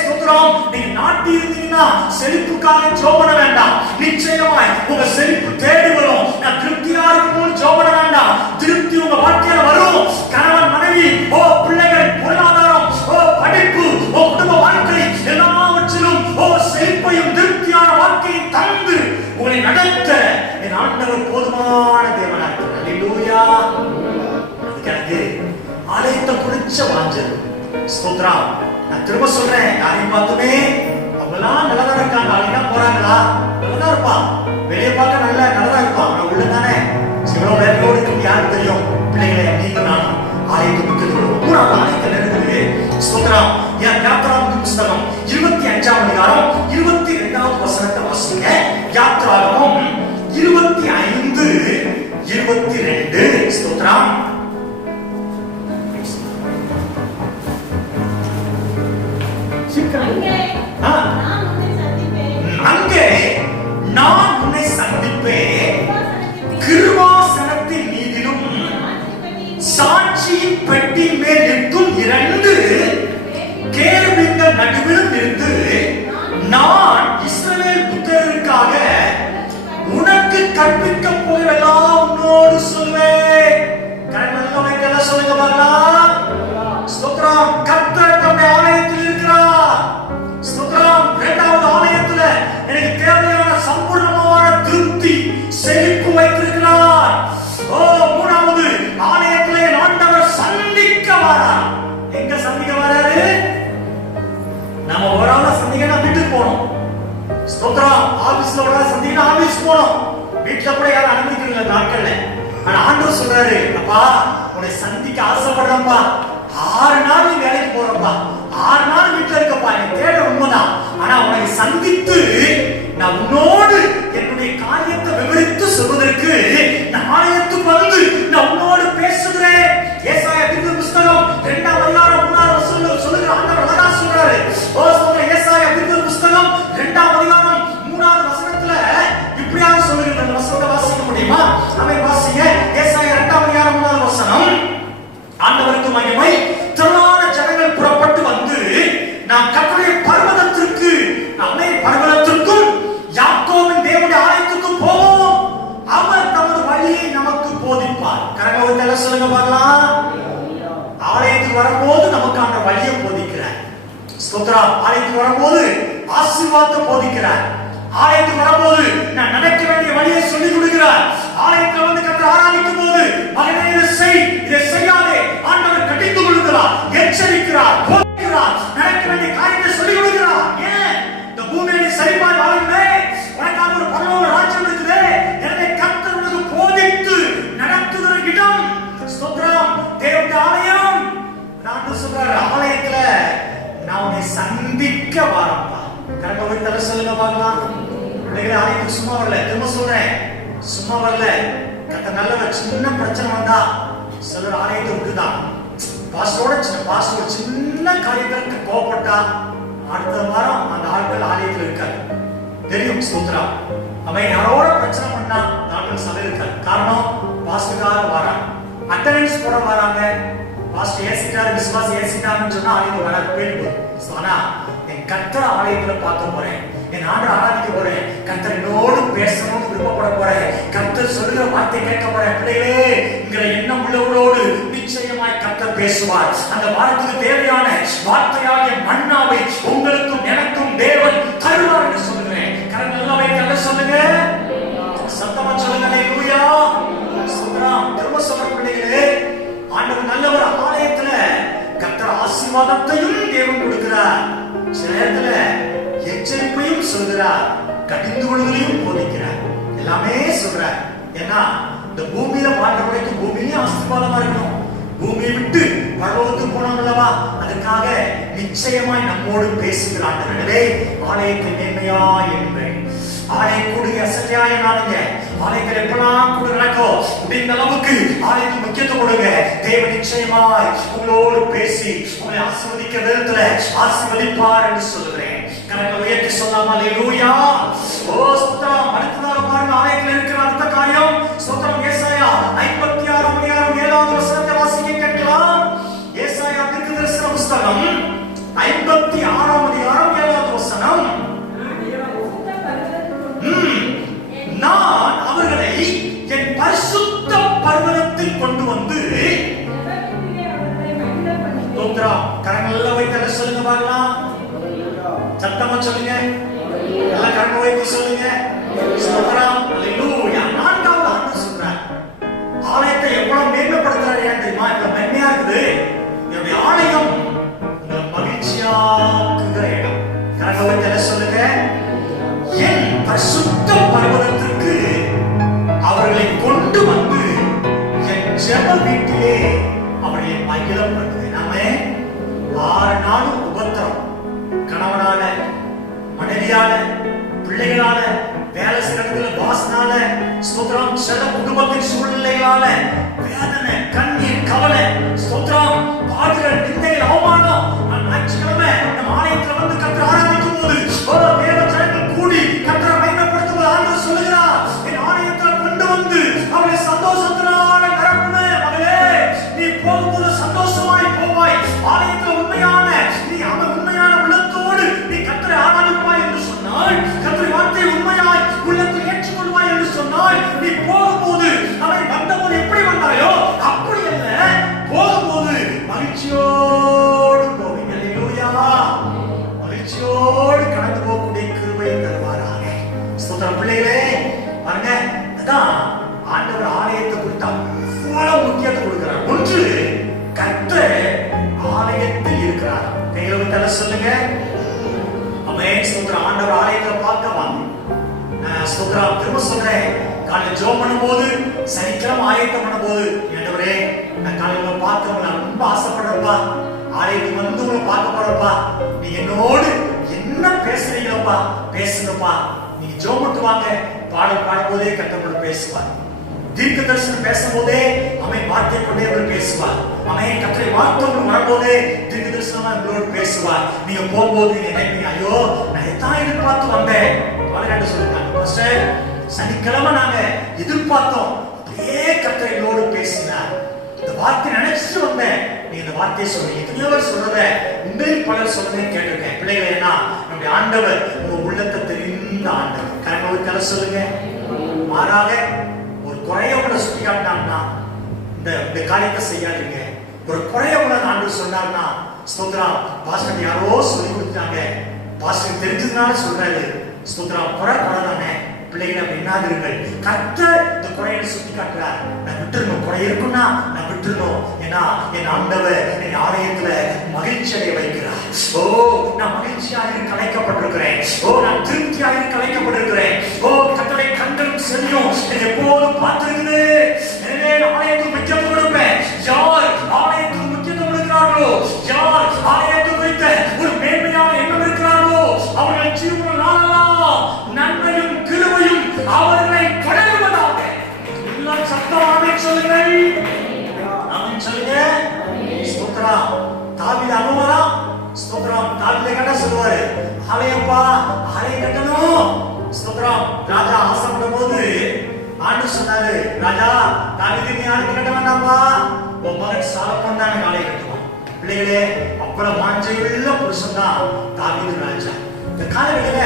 ஸ்தோத்திரம். நீங்க நாட்டி இருந்தீங்கன்னா செழிப்புக்காக ஜோபன வேண்டாம். நிச்சயமாய் உங்க செழிப்பு தேடி வரும். நான் திருப்தியா இருக்கும் ஜோபன வேண்டாம். திருப்தி உங்க வாழ்க்கையில வரும். கணவன் மனைவி, பிள்ளைகள், பொருளாதாரம், படிப்பு, குடும்ப வாழ்க்கை, எல்லாவற்றிலும் செழிப்பையும் திருப்தியான வாழ்க்கையை தந்து உங்களை நடத்த என் ஆண்டவர் போதுமான தேவனா இருக்கிறார். அல்லேலூயா. எனக்கு ஆலயத்தை பிடிச்ச வாஞ்சது. ஸ்தோத்திரம். நான் திரும்ப சொல்றேன், யாரையும் பார்த்துமே அவங்களாம் நல்லதா இருக்காங்க, நாளைக்கு போறாங்களா, நல்லதா இருப்பான், வெளியே பார்க்க நல்லதா இருப்பான், ஆனா உள்ள தானே சிவனோட வேலையோடு இருக்கு. யாருக்கு தெரியும்? பிள்ளைகளை நீங்க நானும் ஆலயத்துக்கு முக்கியத்துவம். மூணாவது ஆலயத்தில் இருக்குது. ஸ்தோத்திரம். யாத்திராகமம் புத்தகம் 25ஆம் அதிகாரம் 22வது வசனத்தை வாசிங்க. யாத்திராகமம் 25:22. ஸ்தோத்திரம். அங்கே நான் உன்னை சந்திப்பேன், கிருபாசனத்தின் மீதிலும் சாட்சியின் பெட்டி மேல் நிற்கும் 2 கேருபீன்கள் நடுவிலும் இருந்து நான் இஸ்ரவேல் புத்திரருக்காக உனக்கு கற்பிக்க போவதெல்லாம் உன்னோடு சொல்வேன். கரங்களை சொல்லுங்க பார்க்கலாம். ஸ்தோத்திரம். கர்த்தர் தம்முடைய ஆலயத்தில் இருக்கிறார். ஸ்தோத்திரம். இரண்டாவது ஆலயத்துல எனக்கு தேவையான சம்பூர்ணமான திருப்தி, செழிப்பு வைத்திருக்கிறார். மூணாவது ஆலயத்திலே ஆண்டவர் சந்திக்க வரார். எங்க சந்திக்க வராரு? நம்ம ஒரு ஆள சந்திக்கனா வீட்டுக்கு போகணும். ஸ்தோத்திரம். ஆபீஸ்ல ஒரு ஆள சந்திக்கனா ஆபீஸ் போகணும். வீட்டுல கூட யாரும் அனுமதிக்கல நாட்கள்ல. ஆனா ஆண்டவர் சொல்றாரு, அப்பா உன்னை சந்திக்க ஆசைப்படுறப்பா, 6 நாள் நீ வேலைக்கு போறப்பா, 6 நாள் வீட்டுல இருக்கப்பா, நீ தேட உண்மைதான். ஆனா உன்னை சந்தித்து நான் உன்னோடு என்னுடைய காரியத்தை விவரித்து சொல்வதற்கு நான் ஆலயத்துக்கு வந்து நான் உன்னோடு பேசுகிறேன். ஏசாயா தீர்க்க புத்தகம் 2ஆம் அதிகாரம் 3ஆவது வசனம் சொல்லுகிற ஆண்டவர் அழகா சொல்றாரு. ஏசாயா தீர்க்க புத்தகம் 2ஆம் அதிகாரம் 3ஆவது வசனத்துல இப்படியாக சொல்லுகிற அந்த வசனத்தை வாசிக்க முடியுமா? அவன் வாசிங்க. ஏசாயா 2ஆம் அதிகாரம் 3ஆவது வசனம். ஆண்டவருக்கு மகிமை. திரளான ஜனங்கள் புறப்பட்டு வந்து நாம் கர்த்தருடைய பர்வதத்திற்கு, பர்வதத்திற்கும் யாக்கோபின் தேவனுடைய ஆலயத்துக்கும் போவோம், அவர் தமது வழியை நமக்கு போதிப்பார். கரங்களை சொல்லுங்க பார்க்கலாம். ஆலயத்துக்கு வரும்போது நமக்கு அந்த வழியை போதிக்கிறார். ஸ்தோத்திரம். ஆலயத்துக்கு வரும்போது ஆசீர்வாதத்தை போதிக்கிறார். ஆலயத்துக்கு வரும்போது நான் நடக்க வேண்டிய வழியை சொல்லிக் கொடுக்கிறார். ஆலயத்தில் வந்து கர்த்தர் ஆராதிக்கும் போது மகனே இதை செய்யாதே, ஆண்டவர் கடிந்து கொள்கிறார், எச்சரிக்கிறார், போதிக்கிறார், நடக்க வேண்டிய காரியத்தை சொல்லிக் கொடுக்கிறார். ஏன்? இந்த பூமியை சரிபாய் வாழுமே, உனக்காக ஒரு பரலோக ராஜ்யம் இருக்குது. எனவே கர்த்தர் உனக்கு போதித்து நடத்துகிற இடம் ஸ்தோத்திரம் தேவனுடைய ஆலயம். நான் சொல்றாரு, ஆலயத்துல நான் உன்னை சந்திக்க வரப்பா. கரெக்டா போய் தலை சொல்லுங்க பார்க்கலாம். பிள்ளைகளை ஆலயத்துக்கு சும்மா வரல, திரும்ப சும்மா வரல. கர்த்தர் நல்லவர். சின்ன பிரச்சனை வந்தா சிலர் ஆலயத்தை விட்டுதான். பாஸ்டரோட சின்ன காரியத்திற்கு கோவப்பட்டா அடுத்த வாரம் அந்த ஆட்கள் ஆலயத்தில் இருக்காது. தெரியும். ஸ்தோத்திரம். அவன் யாரோட பிரச்சனை பண்ணா ஆட்கள் சபையில் இருக்காது. காரணம் பாஸ்டருக்காக வராங்க, அட்டெண்டன்ஸ் போட வராங்க. பாஸ்டர் ஏசிட்டாரு, விசுவாசி ஏசிட்டாருன்னு சொன்னா ஆலயத்துக்கு வராது, போயிட்டு. ஆனா என் கர்த்தர் ஆலயத்துல பார்க்க போறேன், என் ஆண்டு ஆராதிக்க போறேன், கர்த்தர் என்னோடு பேசணும்னு விருப்பப்பட போறேன், கர்த்தர் சொல்லுகிற வார்த்தை கேட்க போறேன். பிள்ளைகளே, என்கிற எண்ணம் உள்ளவரோடு நிச்சயமாய் கர்த்தர் பேசுவார். அந்த வாரத்துக்கு தேவையான வார்த்தையாகிய மன்னாவை உங்களுக்கும் எனக்கும் தேவன் தருவார் என்று சொல்லுகிறேன். கரங்கள் எல்லாம் வைத்து சொல்லுங்க, சத்தமா சொல்லுங்க. ஹல்லேலூயா. ஸ்தோத்திரம். திரும்ப சொல்ற பிள்ளைகளே, ஆண்டவர் நல்லவர். ஆலயத்துல கர்த்தர் ஆசீர்வாதத்தையும் தேவன் கொடுக்கிறார். சில நேரத்துல எச்சரிப்பையும் சொல்கிறார், கடிந்து கொள்வதையும் போதிக்கிறார், எல்லாமே சொல்றார். ஏன்னா இந்த பூமியில வாழ்ற வரைக்கும் பூமியிலே ஆசீர்வாதமா இருக்கணும். பூமியை விட்டு பரலோகத்துக்கு போனோம் அல்லவா, அதுக்காக நிச்சயமாய் நம்மோடு பேசுகிறார். எனவே ஆலயத்தை மேன்மையா என்பேன். ஆலய கூடுங்க, அசத்தியாய நாளுங்க. ஆலயத்தில் எப்பெல்லாம் கூட நடக்கும் முடிந்த அளவுக்கு ஆலயத்துக்கு முக்கியத்துவம் கொடுங்க. தேவன் நிச்சயமாய் உங்களோடு பேசி உங்களை ஆசீர்வதிக்க விதத்துல ஆசீர்வதிப்பார் என்று சொல்லுகிறேன். கரங்களை உயர்த்தி சொல்லாம ஹல்லேலூயா. ஓ ஸ்தோத்திரம். அடுத்ததாக பாருங்க, ஆலயத்தில் இருக்கிற அடுத்த காரியம். ஸ்தோத்திரம். ஏசாயா 56:7 வசனத்தை வாசிக்க கேட்கலாம். ஏசாயா தீர்க்கதரிசன புத்தகம் 56:7 வசனம். நான் அவர்களை என் பரிசுத்த பர்வதத்தில் கொண்டு வந்து கரங்கள் எல்லாம் வைத்து சொல்லுங்க பார்க்கலாம். சத்தமா சொல்லுங்க, எல்லாம் கரங்கள் வைத்து சொல்லுங்க. நான்காவது ஆண்டு சொல்றார், ஆலயத்தை எவ்வளவு மேன்மைப்படுத்துறாரு தெரியுமா? இப்ப மென்மையா இருக்குது என்னுடைய ஆலயம், மகிழ்ச்சியாக்குகிற இடம். கரங்கள் வைத்து சொல்லுங்க, என் பரிசுத்த பர்வதத்திற்கு அவர்களை கொண்டு வந்து என் ஜெப வீட்டிலே அவர்களை மகிழப்படுத்துவேன். நாமே 6 நாள் உபத்திரம், கணவனால, மனைவியால, பிள்ளைகளால, வேலை செய்யறதுல பாஸ்னால, ஸ்தோத்திரம், சில குடும்பத்தின் சூழ்நிலைகளால வேதனை, கண்ணீர், கவலை, ஸ்தோத்திரம், பாடுகள், நிந்தைகள், அவமானம். நான் ஞாயிற்றுக்கிழமை நம்ம ஆலயத்துல வந்து கர்த்தரை ஆராதிக்கும் போது தேவ ஜனங்கள் கூடி கர்த்தரை மகிமைப்படுத்தும் ஆண்டவர் சொல்லுகிறார், என் ஆலயத்துல கொண்டு வந்து அவளை சந்தோஷத்தினால நிரப்புவேன். மகளே, நீ போகும்போது சந்தோஷமாய் போவாய். ஆலயத்துல உண்மையான நீ உண்மையான உள்ளத்தோடு நீ கர்த்தரை ஆராதிப்பாய் என்று சொன்னால், கர்த்தரை வார்த்தையை உண்மையாய் உள்ளத்தில் ஏற்றுக்கொள்வாய் என்று சொன்னால், நீ போகும்போது அவன் வந்தபோது எப்படி வந்தாயோ அப்படி அல்ல, போகும்போது மகிழ்ச்சியோடு போவீங்க. ஹல்லேலூயா. மகிழ்ச்சியோடு கடந்து போகக்கூடிய கிருபையை தருவாராக. ஸ்தோத்திரம். பிள்ளைகளே பாருங்க, அதான் ஆண்டவர் ஆலயத்தை குறித்து அவ்வளவு முக்கியத்துவம் கொடுக்கிறார். ஒன்று, கர்த்தர் ஆலயத்தில் இருக்கிறார். கையில தலை சொல்லுங்க. ஆமென். ஸ்தோத்திரம். ஆண்டவர் ஆலயத்துல பார்க்க வாங்க. ஸ்தோத்திரம். திரும்ப சொல்றேன், காலையில் ஜெபம் பண்ணும்போது, சனிக்கிழமை ஆயத்தம் பண்ணும்போது, ஆண்டவரே நான் காலையில பார்க்க ரொம்ப ஆசைப்படுறப்பா, ஆலயத்துக்கு வந்து உங்களை பார்க்க போறப்பா, நீ என்னோடு என்ன பேசுறீங்களப்பா பேசுங்கப்பா. நீங்க ஜெபம் பண்ணிட்டு வாங்க. பாடல் பாடும்போதே கர்த்தர் பேசுவார். தீர்க்க தரிசனம் பேசும்போதே அவன் வார்த்தை கொண்டே அவர் பேசுவார். அவன் கர்த்தரை வார்த்தை வரும்போதே தீர்க்க தரிசனமா உங்களோடு பேசுவார். நீங்க போகும்போது நினைப்பீங்க, ஐயோ நான் எத்தான் எதிர்பார்த்து வந்தேன். வளர்ந்து சொல்லிட்டாங்க, சனிக்கிழமை நாங்க எதிர்பார்த்தோம், அப்படியே கர்த்தர் எங்களோடு பேசினார். இந்த வார்த்தை நினைச்சிட்டு வந்தேன். நீ இந்த வார்த்தையை சொல்றீங்க. எத்தனையோ பேர் சொல்றத உண்மையில் பலர் சொல்றதையும் கேட்டிருக்கேன். பிள்ளைகளை என்ன, நம்முடைய ஆண்டவர் உங்க உள்ளத்தை தெரிந்த ஆண்டவர். கரங்களை தலை சொல்லுங்க. மாறாக ஒரு குறைய உங்களை சுட்டி காட்டினாங்கன்னா இந்த காரியத்தை செய்யாதீங்க. ஒரு குறைய உங்களை ஆண்டவர் சொன்னார்னா, ஸ்தோத்திரம், பாஸ்டர் யாரோ சொல்லி கொடுத்தாங்க, பாஸ்டர் தெரிஞ்சதுனால சொல்றாரு, ஸ்தோத்திரம், குறை தானே பிள்ளைகளை என்னாதிருங்கள். கர்த்தர் இந்த குறையை சுட்டி காட்டுறார். நான் விட்டுருணும், குறை இருக்குன்னா நான் விட்டுருணும். ஏன்னா என் ஆண்டவர் என் ஆலயத்துல மகிழ்ச்சி அடைய வைக்கிறார். ஓ, நான் மகிழ்ச்சியாக கலைக்கப்பட்டிருக்கிறேன். ஓ, நான் திருப்தியாக கலைக்கப்பட்டிருக்கிறேன். ஓ, கர்த்தரை கண்களும் செல்லும் எப்போதும் பார்த்திருக்குது. எனவே ஆலயத்துக்கு முக்கியத்துவம் கொடுப்பேன். யார் ஆலயத்துக்கு முக்கியத்துவம் கொடுக்கிறார்களோ, யார் ஆலயத்தை குறித்த ஒரு மேன்மையான எண்ணம் இருக்கிறார்களோ, அவர்கள் ஜீவன நாளெல்லாம் நன்மையும் கிருபையும் அவர்களை ஆலயப்பா, ஆலயம் கட்டணும். ஸ்தோத்திரம். ராஜா ஆசைப்படும் போது ஆண்டு சொன்னாரு, ராஜா தாவீது நீ ஆலயம் கட்ட வேண்டாம்ப்பா, உன் மகன் சாலமோன் தான் ஆலயம் கட்டுவான். பிள்ளைகளே, அவ்வளவு வாஞ்சையுள்ள புருஷன் தான் தாவீது ராஜா. இந்த காலவெளியில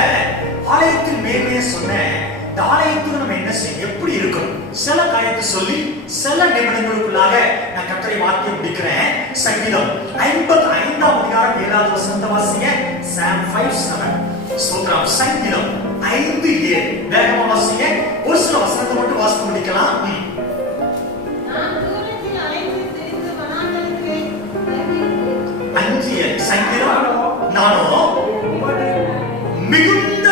ஆலயத்தின் மேன்மையை சொன்னேன். இந்த ஆலயத்துக்கு நம்ம என்ன செய்ய, எப்படி இருக்கும், சில காரியத்தை சொல்லி சில நிமிடங்களுக்குள்ளாக நான் கர்த்தரை வாக்கியம் முடிக்கிறேன். சங்கீதம் 55ஆம் அதிகாரம் 7வது வசனத்தை வாசிங்க. சாம் 5:7. ஸ்தோத்திரம். சங்கீதம் 5:7 வேகமா வாசிங்க. ஒரு சில வசனத்தை மட்டும் வாசித்து முடிக்கலாம். சங்கீதம் நானோ மிகுந்த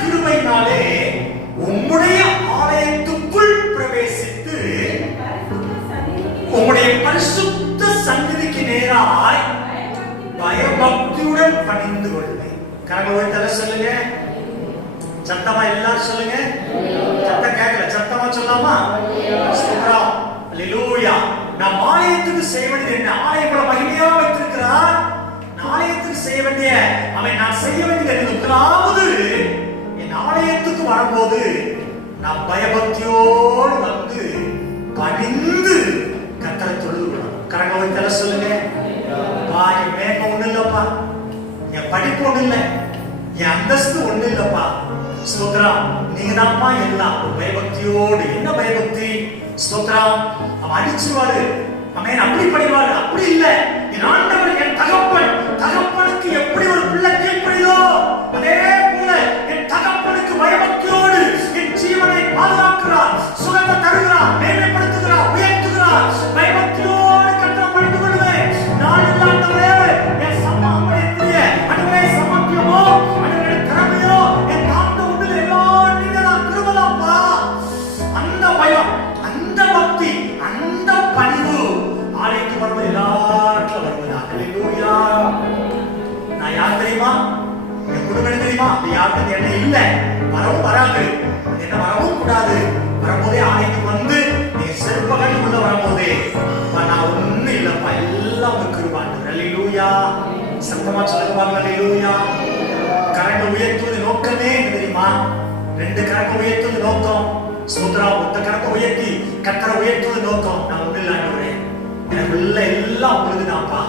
கிருபையினாலே உம்முடைய ஆலயத்துக்குள் பிரவேசித்து உம்முடைய பரிசுத்த சந்நிதிக்கு நேராய் பயபக்தியுடன் பணிந்து கொள்வேன். கரங்களை தர சொல்லுங்க, சத்தமா எல்லாரும் சொல்லுங்க. சத்தம் கேட்கல, சத்தமா சொல்லாமா? அல்லேலூயா. நாம் ஆலயத்துக்கு செய்ய வேண்டியது என்ன? ஆலயம் மகிமையா வைத்திருக்கிறார். ஆலயத்துக்கு செய்ய வேண்டிய நான் செய்ய வேண்டியது முதலாவது, என் ஆலயத்துக்கு வரும்போது நான் பயபக்தியோடு வந்து பணிந்து கர்த்தரை தொழுதுகொள்ளணும். கரங்களை தர சொல்லுங்க. என் மேன்மை ஒண்ணு இல்லப்பா, என் படிப்பு ஒண்ணு இல்லை, என் அந்தஸ்து ஒண்ணு இல்லப்பா. ஸ்தோத்திரம். நீங்க தான்ப்பா எல்லாம். பயபக்தியோடு. என்ன பயபக்தி? ஸ்தோத்திரம். அவன் அடிச்சுவாரு, அவன் அப்படி படிவாரு, அப்படி இல்ல. என் ஆண்டவர் என் தகப்பன், தகப்பனுக்கு எப்படி ஒரு பிள்ளை கீழ்ப்படிதோ அதே போல என் தகப்பனுக்கு பயபக்தியோடு என் ஜீவனை பாதுகாக்கிறார், சுகத்தை தருகிறார், மேன்மைப்படுத்துகிறார், உயர்த்துகிறார். பயபக்தியோடு கர்த்தரை பணிந்து கொள்வேன். நான் இல்லாதவரே என் சமமானவரே, அதுவே சமத்துவமோ அதுவே திறமையோ என் நாம உள்ள எல்லாம் நீங்க தான் திருவலாப்பா. அந்த பயம், அந்த பக்தி, அந்த பணிவு ஆலயத்துக்கு வரும்போது எல்லாருக்கும் வருவதா. அல்லேலூயா. நான் யார் தெரியுமா? என் குடும்பம் தெரியுமா? யாருக்கு என்ன இல்ல, வரவும் வராது, என்ன வரவும் கூடாது. வரும்போதே ஆலயத்துக்கு வந்து என் செருப்பகை உள்ள வரும்போதே நான் ஒண்ணு இல்லப்பா, எல்லாம் உங்க கிருபாண்டு. அல்லேலூயா. சத்தமா சொல்லுங்க. அல்லேலூயா. கரங்களை உயர்த்துவது நோக்கமே என்ன தெரியுமா? 2 கரங்களை உயர்த்துவது நோக்கம். ஸ்தோத்திரம். ஒத்த கரத்தை உயர்த்தி கர்த்தரை உயர்த்துவது நோக்கம். நான் ஒண்ணு இல்லாண்டவரே, எனக்கு உள்ள எல்லாம் உங்களுக்கு தான்ப்பா.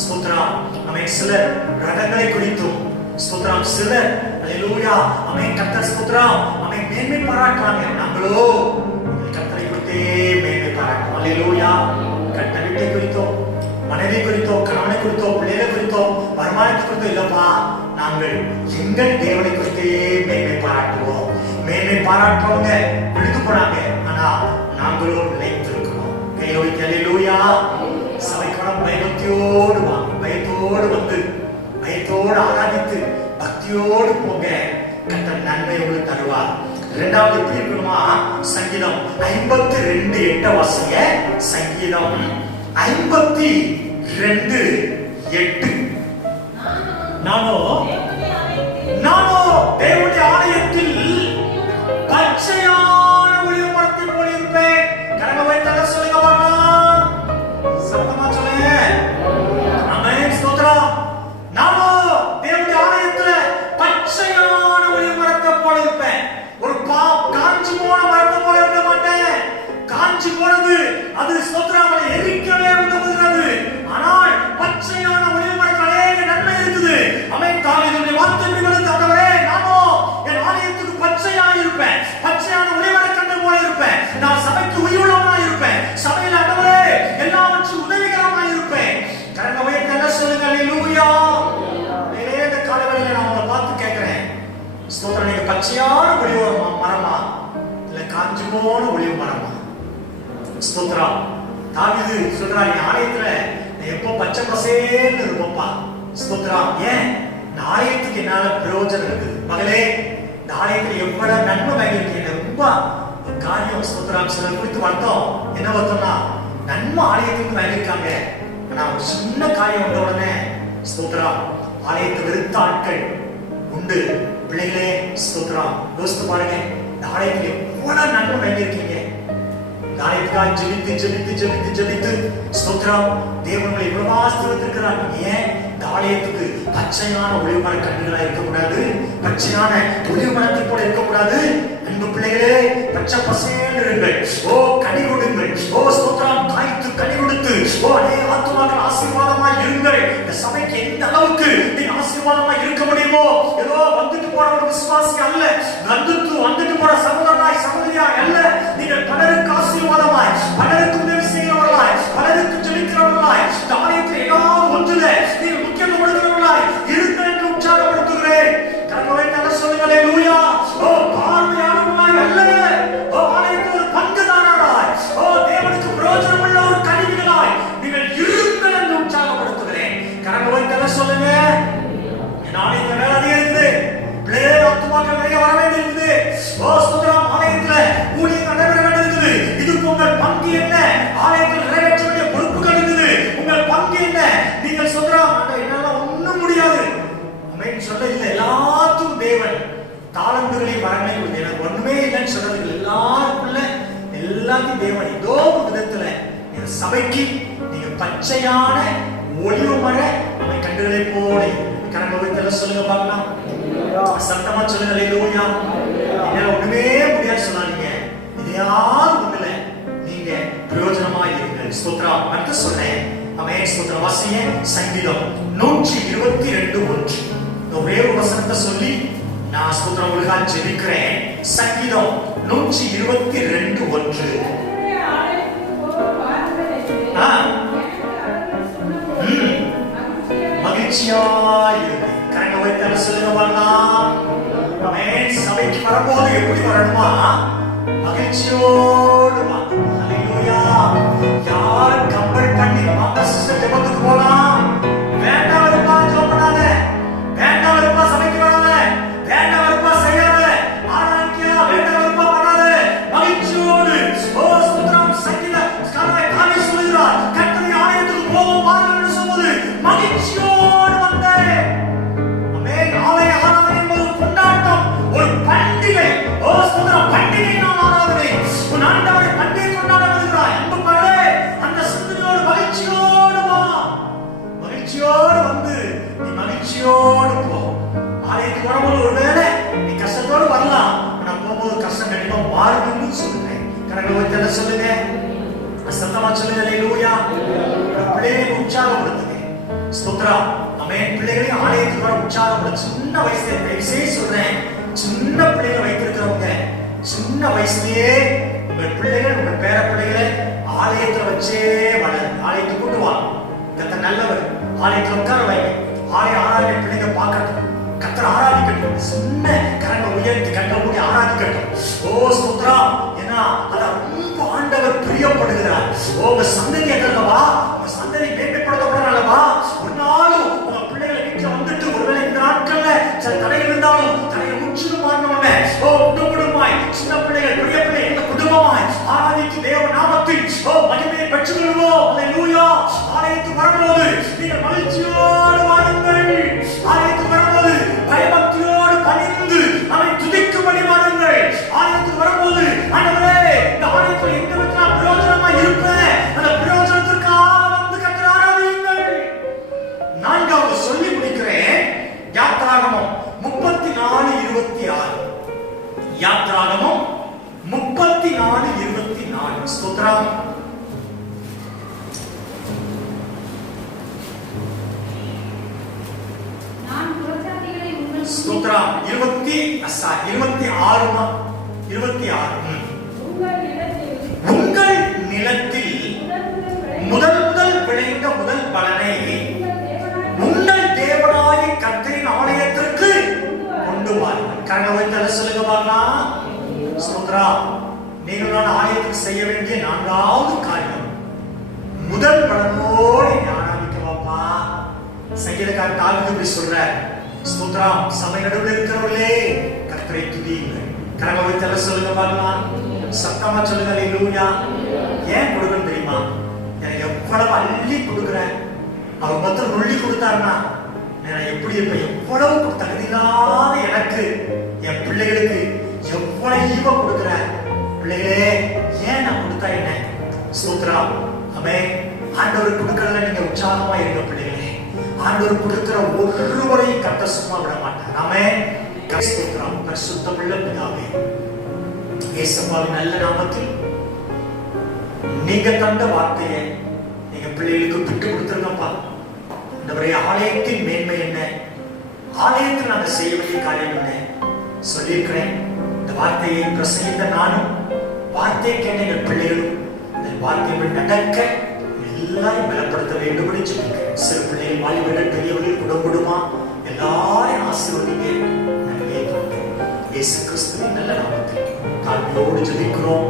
ஸ்தோத்திரம். அவன் சிலர் ரகங்களை குறித்தும், ஸ்தோத்திரம், சிலர் அல்லேலூயா அவன் கர்த்தர் ஸ்தோத்திரம் அவன் மேன்மை பாராட்டுறாங்க. நாங்களோ கர்த்தரை குறித்தே மேன்மை பாராட்டுவோம். அல்லேலூயா. கட்ட வீட்டை குறித்தோ, மனைவி குறித்தோ, கணவனை குறித்தோ, பிள்ளைகளை குறித்தோ, வருமானத்தை குறித்தோ இல்லப்பா, நாங்கள் எங்கள் தேவனை குறித்தே மேன்மை பாராட்டுவோம். மேன்மை பாராட்டுறவங்க விழுந்து போனாங்க, ஆனா நாங்களும் நிலைத்திருக்கிறோம். கையில வைத்து அல்லேலூயா. சபைக்கான பயபக்தியோடு வாங்க, பயத்தோடு வந்து பயத்தோடு ஆராதித்து பக்தியோடு போங்க. கர்த்தர் நன்மை உங்களுக்கு தருவார். 2வது எப்படி இருக்கணுமா? சங்கீதம் 52:8 வாசிங்க. சங்கீதம் 52:8. நானோ தேவனுடைய ஆலயத்தில் பச்சையான ஒளிவு மரத்தை போல இருப்பேன். கரங்களை வைத்து சொல்லுங்க பார்க்கலாம். சத்தமா சொல்லுங்க. ஆமென். ஸ்தோத்திரம். நானோ தேவனுடைய ஆலயத்துல பச்சையான ஒளிவு மரத்தை போல இருப்பேன். ஒரு காஞ்சி போன மரத்தை போல இருக்க மாட்டேன். காஞ்சி போனது அது ஸ்தோத்திரம் எரிக்கவே உதவுகிறது. ஆனால் பச்சையான ஒளிவு மரத்தில் அநேக நன்மை இருக்குது. ஆமென். தாவீதுடைய வார்த்தை விடுகிறது, ஆண்டவரே நானோ என் ஆலயத்துக்கு பச்சையாக இருப்பேன், பச்சையான ஒளிவு மரக்கட்டை போல இருப்பேன். நான் சபைக்கு உயிரோடவனாக இருப்பேன். சபையில் ஆண்டவரே எல்லாவற்றும் உதவிகரமாக இருப்பேன். கரங்களை உயர்த்தி என்ன சொல்லுங்க. அல்லேலூயா. இந்த காலவெளியில நான் உங்களை பார்த்து கேட்கிறேன், ஸ்தோத்திரம், நீங்க பச்சையான ஒளிவு மரமா இல்ல காஞ்சி போன ஒளிவு மரமா? ஸ்தோத்திரம். தாவீது சொல்றாரு, என் ஆலயத்துல எப்போ பச்சை பசேன்னு இருப்போம்ப்பா. ஸ்தோத்திரம். ஏன்? இந்த ஆலயத்துக்கு என்னால பிரயோஜனம் இருக்குது. மகளே, இந்த ஆலயத்துல எவ்வளவு நன்மை வாங்கியிருக்கீங்க. ரொம்ப காரியம். ஸ்தோத்திரம். சிலர் குறித்து வந்தோம். என்ன பார்த்தோம்னா, நன்மை ஆலயத்துக்கு வாங்கியிருக்காங்க. ஆனா ஒரு சின்ன காரியம் வந்த உடனே ஸ்தோத்திரம் ஆலயத்தை வெறுத்த ஆட்கள் உண்டு. பிள்ளைகளே, ஸ்தோத்திரம் யோசித்து பாருங்க. இந்த ஆலயத்தில் எவ்வளவு நன்மை வாங்கியிருக்கீங்க. நாளைக்காக ஜெபித்து ஜெபித்து ஜெபித்து ஜெபித்து ஸ்தோத்திரம் தேவனை இவ்வளவு ஆசீர்வதிக்கிறார். ஏன் இந்த ஆலயத்துக்கு பச்சையான ஒளிமர கண்ணுகளா இருக்கக்கூடாது, பச்சையான ஒளிமரத்தை போல இருக்கக்கூடாது. அன்பு பிள்ளைகளே, பச்சை பசேல் இருங்கள். ஓ கனி கொடுங்கள். ஓ ஸ்தோத்திரம் காய்த்து கனி கொடுத்து ஓ அநேக ஆத்துமாக்கள் ஆசீர்வாதமாய் இருங்கள். இந்த சபைக்கு எந்த அளவுக்கு நீங்க ஆசீர்வாதமாய் இருக்க முடியுமோ, ஏதோ வந்துட்டு போற ஒரு விசுவாசி அல்ல, வந்துட்டு போற சகோதரனாய் சகோதரியாய் அல்ல, நீங்கள் பலருக்கு ஆசீர்வாதமாய், பலருக்கு உதவி செய்கிறவர்களாய், பலருக்கு ஜெபிக்கிறவர்களாய், இந்த ஆலயத்தில் ஏதாவது ஒன்றுல நீங்கள் முக்கியத்துவம் கொடுக்கிறவர்களாய் இருங்கள் என்று உற்சாகப்படுத்துகிறேன். கரங்களை தர சொல்லுங்கள். அல்லேலூயா. ஓ பார்வையாளர்களாய் அல்ல, ஓ ஆலயத்தில் ஒரு பங்குதாரராய், ஓ தேவனுக்கு பிரயோஜனமுள்ள ஒரு கருவிகளாய் நீங்கள் இருங்கள் என்று உற்சாகப்படுத்துகிறேன். கரங்களை தர சொல்லுங்க. ஆலயத்துல வேலை அதிகரிக்குது, பிள்ளைகளே ஆத்துமாக்கள் நிறைய வர வேண்டியிருக்குது. ஓ ஸ்தோத்திரம், ஆலயத்துல ஊழியம் நடைபெற வேண்டியிருக்குது. இதுக்கு உங்கள் பங்கு என்ன? ஆலயத்தில் நிறைவேற்ற வேண்டிய பொறுப்புகள் இருக்குது. உங்கள் பங்கு என்ன? நீங்கள் சொல்றோம் என்னால ஒண்ணும் முடியாது அப்படின்னு சொல்ல இல்லை. எல்லாத்துக்கும் தேவன் தாளந்துகளை வரமே கொடுத்து எனக்கு ஒண்ணுமே இல்லைன்னு சொல்றது எல்லாருக்குள்ள எல்லாத்தையும் தேவன் ஏதோ ஒரு விதத்துல இந்த சபைக்கு நீங்க பச்சையான ஒளிவு மர அவை கண்டுகளை போல கரங்களை சொல்லுங்க பார்க்கலாம். சத்தமா சொல்லுங்க. அல்லேலூயா. என்னால ஒண்ணுமே முடியாது சொன்னாங்க, இதையாவது ஒண்ணுல நீங்க பிரயோஜனமா இருங்கள். ஸ்தோத்திரம். அடுத்து சொன்னேன். ஆமென். ஸ்தோத்திரம். வாசிங்க சங்கீதம் 122:1. ஒரே ஒரு வசனத்தை சொல்லி நான் ஸ்தோத்திரம் உங்களுக்காக ஜெபிக்கிறேன். சங்கீதம் 122:1. மகிழ்ச்சியாயிருங்க. கரங்க வைத்தால சொல்லுங்க வரலாம். ஆமென். சபைக்கு வரும்போது எப்படி வரணுமா? மகிழ்ச்சியோடு வா. அல்லேலூயா. யார் கம்பல் பண்ணி வாங்க சிஸ்டர் ஜெபத்துக்கு போலாம், வேண்டாம் இருப்பா ஜெபம் பண்ணாத, வேண்டாம் இருப்பா சபைக்கு வராத, வேண்டாம் இருப்பா செய்யாத, ஆராய்ச்சியா வேண்டாம் இருப்பா பண்ணாத, மகிழ்ச்சியோடு. ஓ ஸ்தோத்திரம். சங்கீத காரணம் சொல்லுகிறார், கர்த்தருடைய ஆலயத்துக்கு போவோம் வாருங்கள் என்று சொல்வது மகிழ்ச்சியோடு வந்தேன். ஆமென். ஆலய ஆராதனை என்பது ஒரு கொண்டாட்டம், ஒரு பண்டிகை. ஓ ஸ்தோத்திரம், பண்டிகை நாள் ஆராதனை. உன் ஆண்டவரை பண்டிகை கொண்டாட வருகிறாய். அன்பு மகளே, அந்த சிந்தனையோடு மகிழ்ச்சியோடு வா. மகிழ்ச்சியோடு வந்து நீ மகிழ்ச்சியோடு போ. ஆலயத்துக்கு வரும்போது ஒருவேளை நீ கஷ்டத்தோடு வரலாம், ஆனா போகும்போது கஷ்டம் கண்டிப்பா மாறுதுன்னு சொல்லுறேன். கரங்களை வைத்து சொல்லுங்க. சத்தமா சொல்லுங்க. அல்லேலூயா. பிள்ளைகளை உற்சாகப்படுத்துங்க. ஸ்தோத்திரம். ஆமென். பிள்ளைகளை ஆலயத்துக்கு வர உற்சாகப்படுத்த சின்ன வயசுல தயவுசெய்து சொல்றேன், சின்ன பிள்ளைகளை வைத்திருக்கிறவங்க சின்ன வயசுலயே உங்கள் பிள்ளைகள் உங்கள் பேர பிள்ளைகளை ஆலயத்துல வச்சே வளரு. ஆலயத்துக்கு கொண்டு வா. கர்த்தர் நல்லவர். ஆலயத்துல உட்கார வைங்க. ஆலய ஆராதனை பிள்ளைங்க பார்க்கட்டும், கர்த்தர் ஆராதிக்கட்டும். சின்ன கரங்களை உயர்த்தி கண்களை மூடி ஆராதிக்கட்டும். ஓ ஸ்தோத்திரம். ஏன்னா அத ரொம்ப ஆண்டவர் பிரியப்படுகிறார். ஓ உங்க சந்ததி அல்லவா, உங்க சந்ததி மேம்படுத்தப்பட அல்லவா. ஒரு நாளும் உங்க பிள்ளைகளை வீட்டுல வந்துட்டு ஒருவேளை இந்த நாட்கள்ல சில தடைகள் இருந்தாலும் தடைகள் முற்றிலும் மாறினோடனே ஓ குடும்பமாய் சின்ன பிள்ளைகள் பெரிய பிள்ளை எந்த குடும்பமாய் ஆராதித்து தேவ நாமத்தில் ஓ மகிமையை பெற்றுக் கொள்வோம். அல்லேலூயா. ஆலயத்துக்கு வரும்போது நீங்கள் மகிழ்ச்சியோடு வாருங்கள். ஆலயத்துக்கு வரும்போது பயபக்தியோடு பணிந்து அவனை துதிக்கும்படி வாருங்கள். ஆலயத்துக்கு வரும்போது ஆண்டவரே இந்த ஆலயத்தில் எந்த விதத்தில் பிரயோஜனமா இருப்பேன், அந்த பிரயோஜனத்திற்காக வந்து கர்த்தரை ஆராதியுங்கள். நான்காவது சொல்லி முடிக்கிறேன். யாத்ராகமம் 34:26. யாத்ராகமம் 34:24. ஸ்தோத்திரம். ஸ்தோத்திரம். 26. உங்கள் நிலத்தில் முதல் விளைந்த முதல் பலனை உங்கள் தேவனாய கர்த்தரின் ஆலயத்திற்கு கொண்டு வாருங்கள். கரங்களை வைத்து சொல்லுங்க பார்க்கலாம். ஸ்தோத்திரம். நீங்கள் நான் ஆலயத்துக்கு செய்ய வேண்டிய நான்காவது காரியம் முதல் பலனோடு ஆராதிக்க வாப்பா. சங்கீதக்காரர் தாவீது இப்படி சொல்றார். ஸ்தோத்திரம். சபை நடுவில் இருக்கிறவர்களே கர்த்தரை துதியுங்கள். கரங்களை வைத்து சொல்லுங்க பார்க்கலாம். சத்தமா சொல்லுங்க. அல்லேலூயா. ஏன் கொடுக்கணும் தெரியுமா? எனக்கு எவ்வளவு அள்ளி கொடுக்குறேன், அவர் மொத்தம் நுள்ளி கொடுத்தாருன்னா நான் எப்படி இப்ப எவ்வளவு தகுதியில்லாத எனக்கு என் பிள்ளைகளுக்கு எவ்வளவு ஈவ கொடுக்குறேன். பிள்ளைகளே ஏன் நான் கொடுத்தா என்ன? ஸ்தோத்திரம். ஆமென். ஆண்டவர் கொடுக்கறதுல நீங்க உற்சாகமா இருங்க பிள்ளைகளே. ஆண்டவர் கொடுக்கிற ஒருவரையும் கர்த்தர் சும்மா விட மாட்டார். ஆமென். ஸ்தோத்திரம். பரிசுத்தமுள்ள பிதாவே, இயேசுவின் நல்ல நாமத்தில் நீங்க தந்த வார்த்தையை நீங்க பிள்ளைகளுக்கு விட்டு கொடுத்துருங்கப்பா. இந்த ஆலயத்தின் மேன்மை என்ன, ஆலயத்தில் நாங்கள் செய்ய வேண்டிய காரியம் என்ன சொல்லியிருக்கிறேன். இந்த வார்த்தையை பிரசங்கித்த நானும், வார்த்தையை கேட்ட எங்கள் பிள்ளைகளும் இந்த வார்த்தையை நடக்க எல்லாரும் பலப்படுத்த வேண்டும் சொல்லியிருக்கிறேன். சிறு பிள்ளைகள், வாலிபர்கள், பெரியவர்கள், குடும்பமா எல்லாரையும் ஆசீர்வதிங்க. இயேசு கிறிஸ்துவின் நல்ல நாமத்தில் தாழ்மையோடு ஜெபிக்கிறோம்.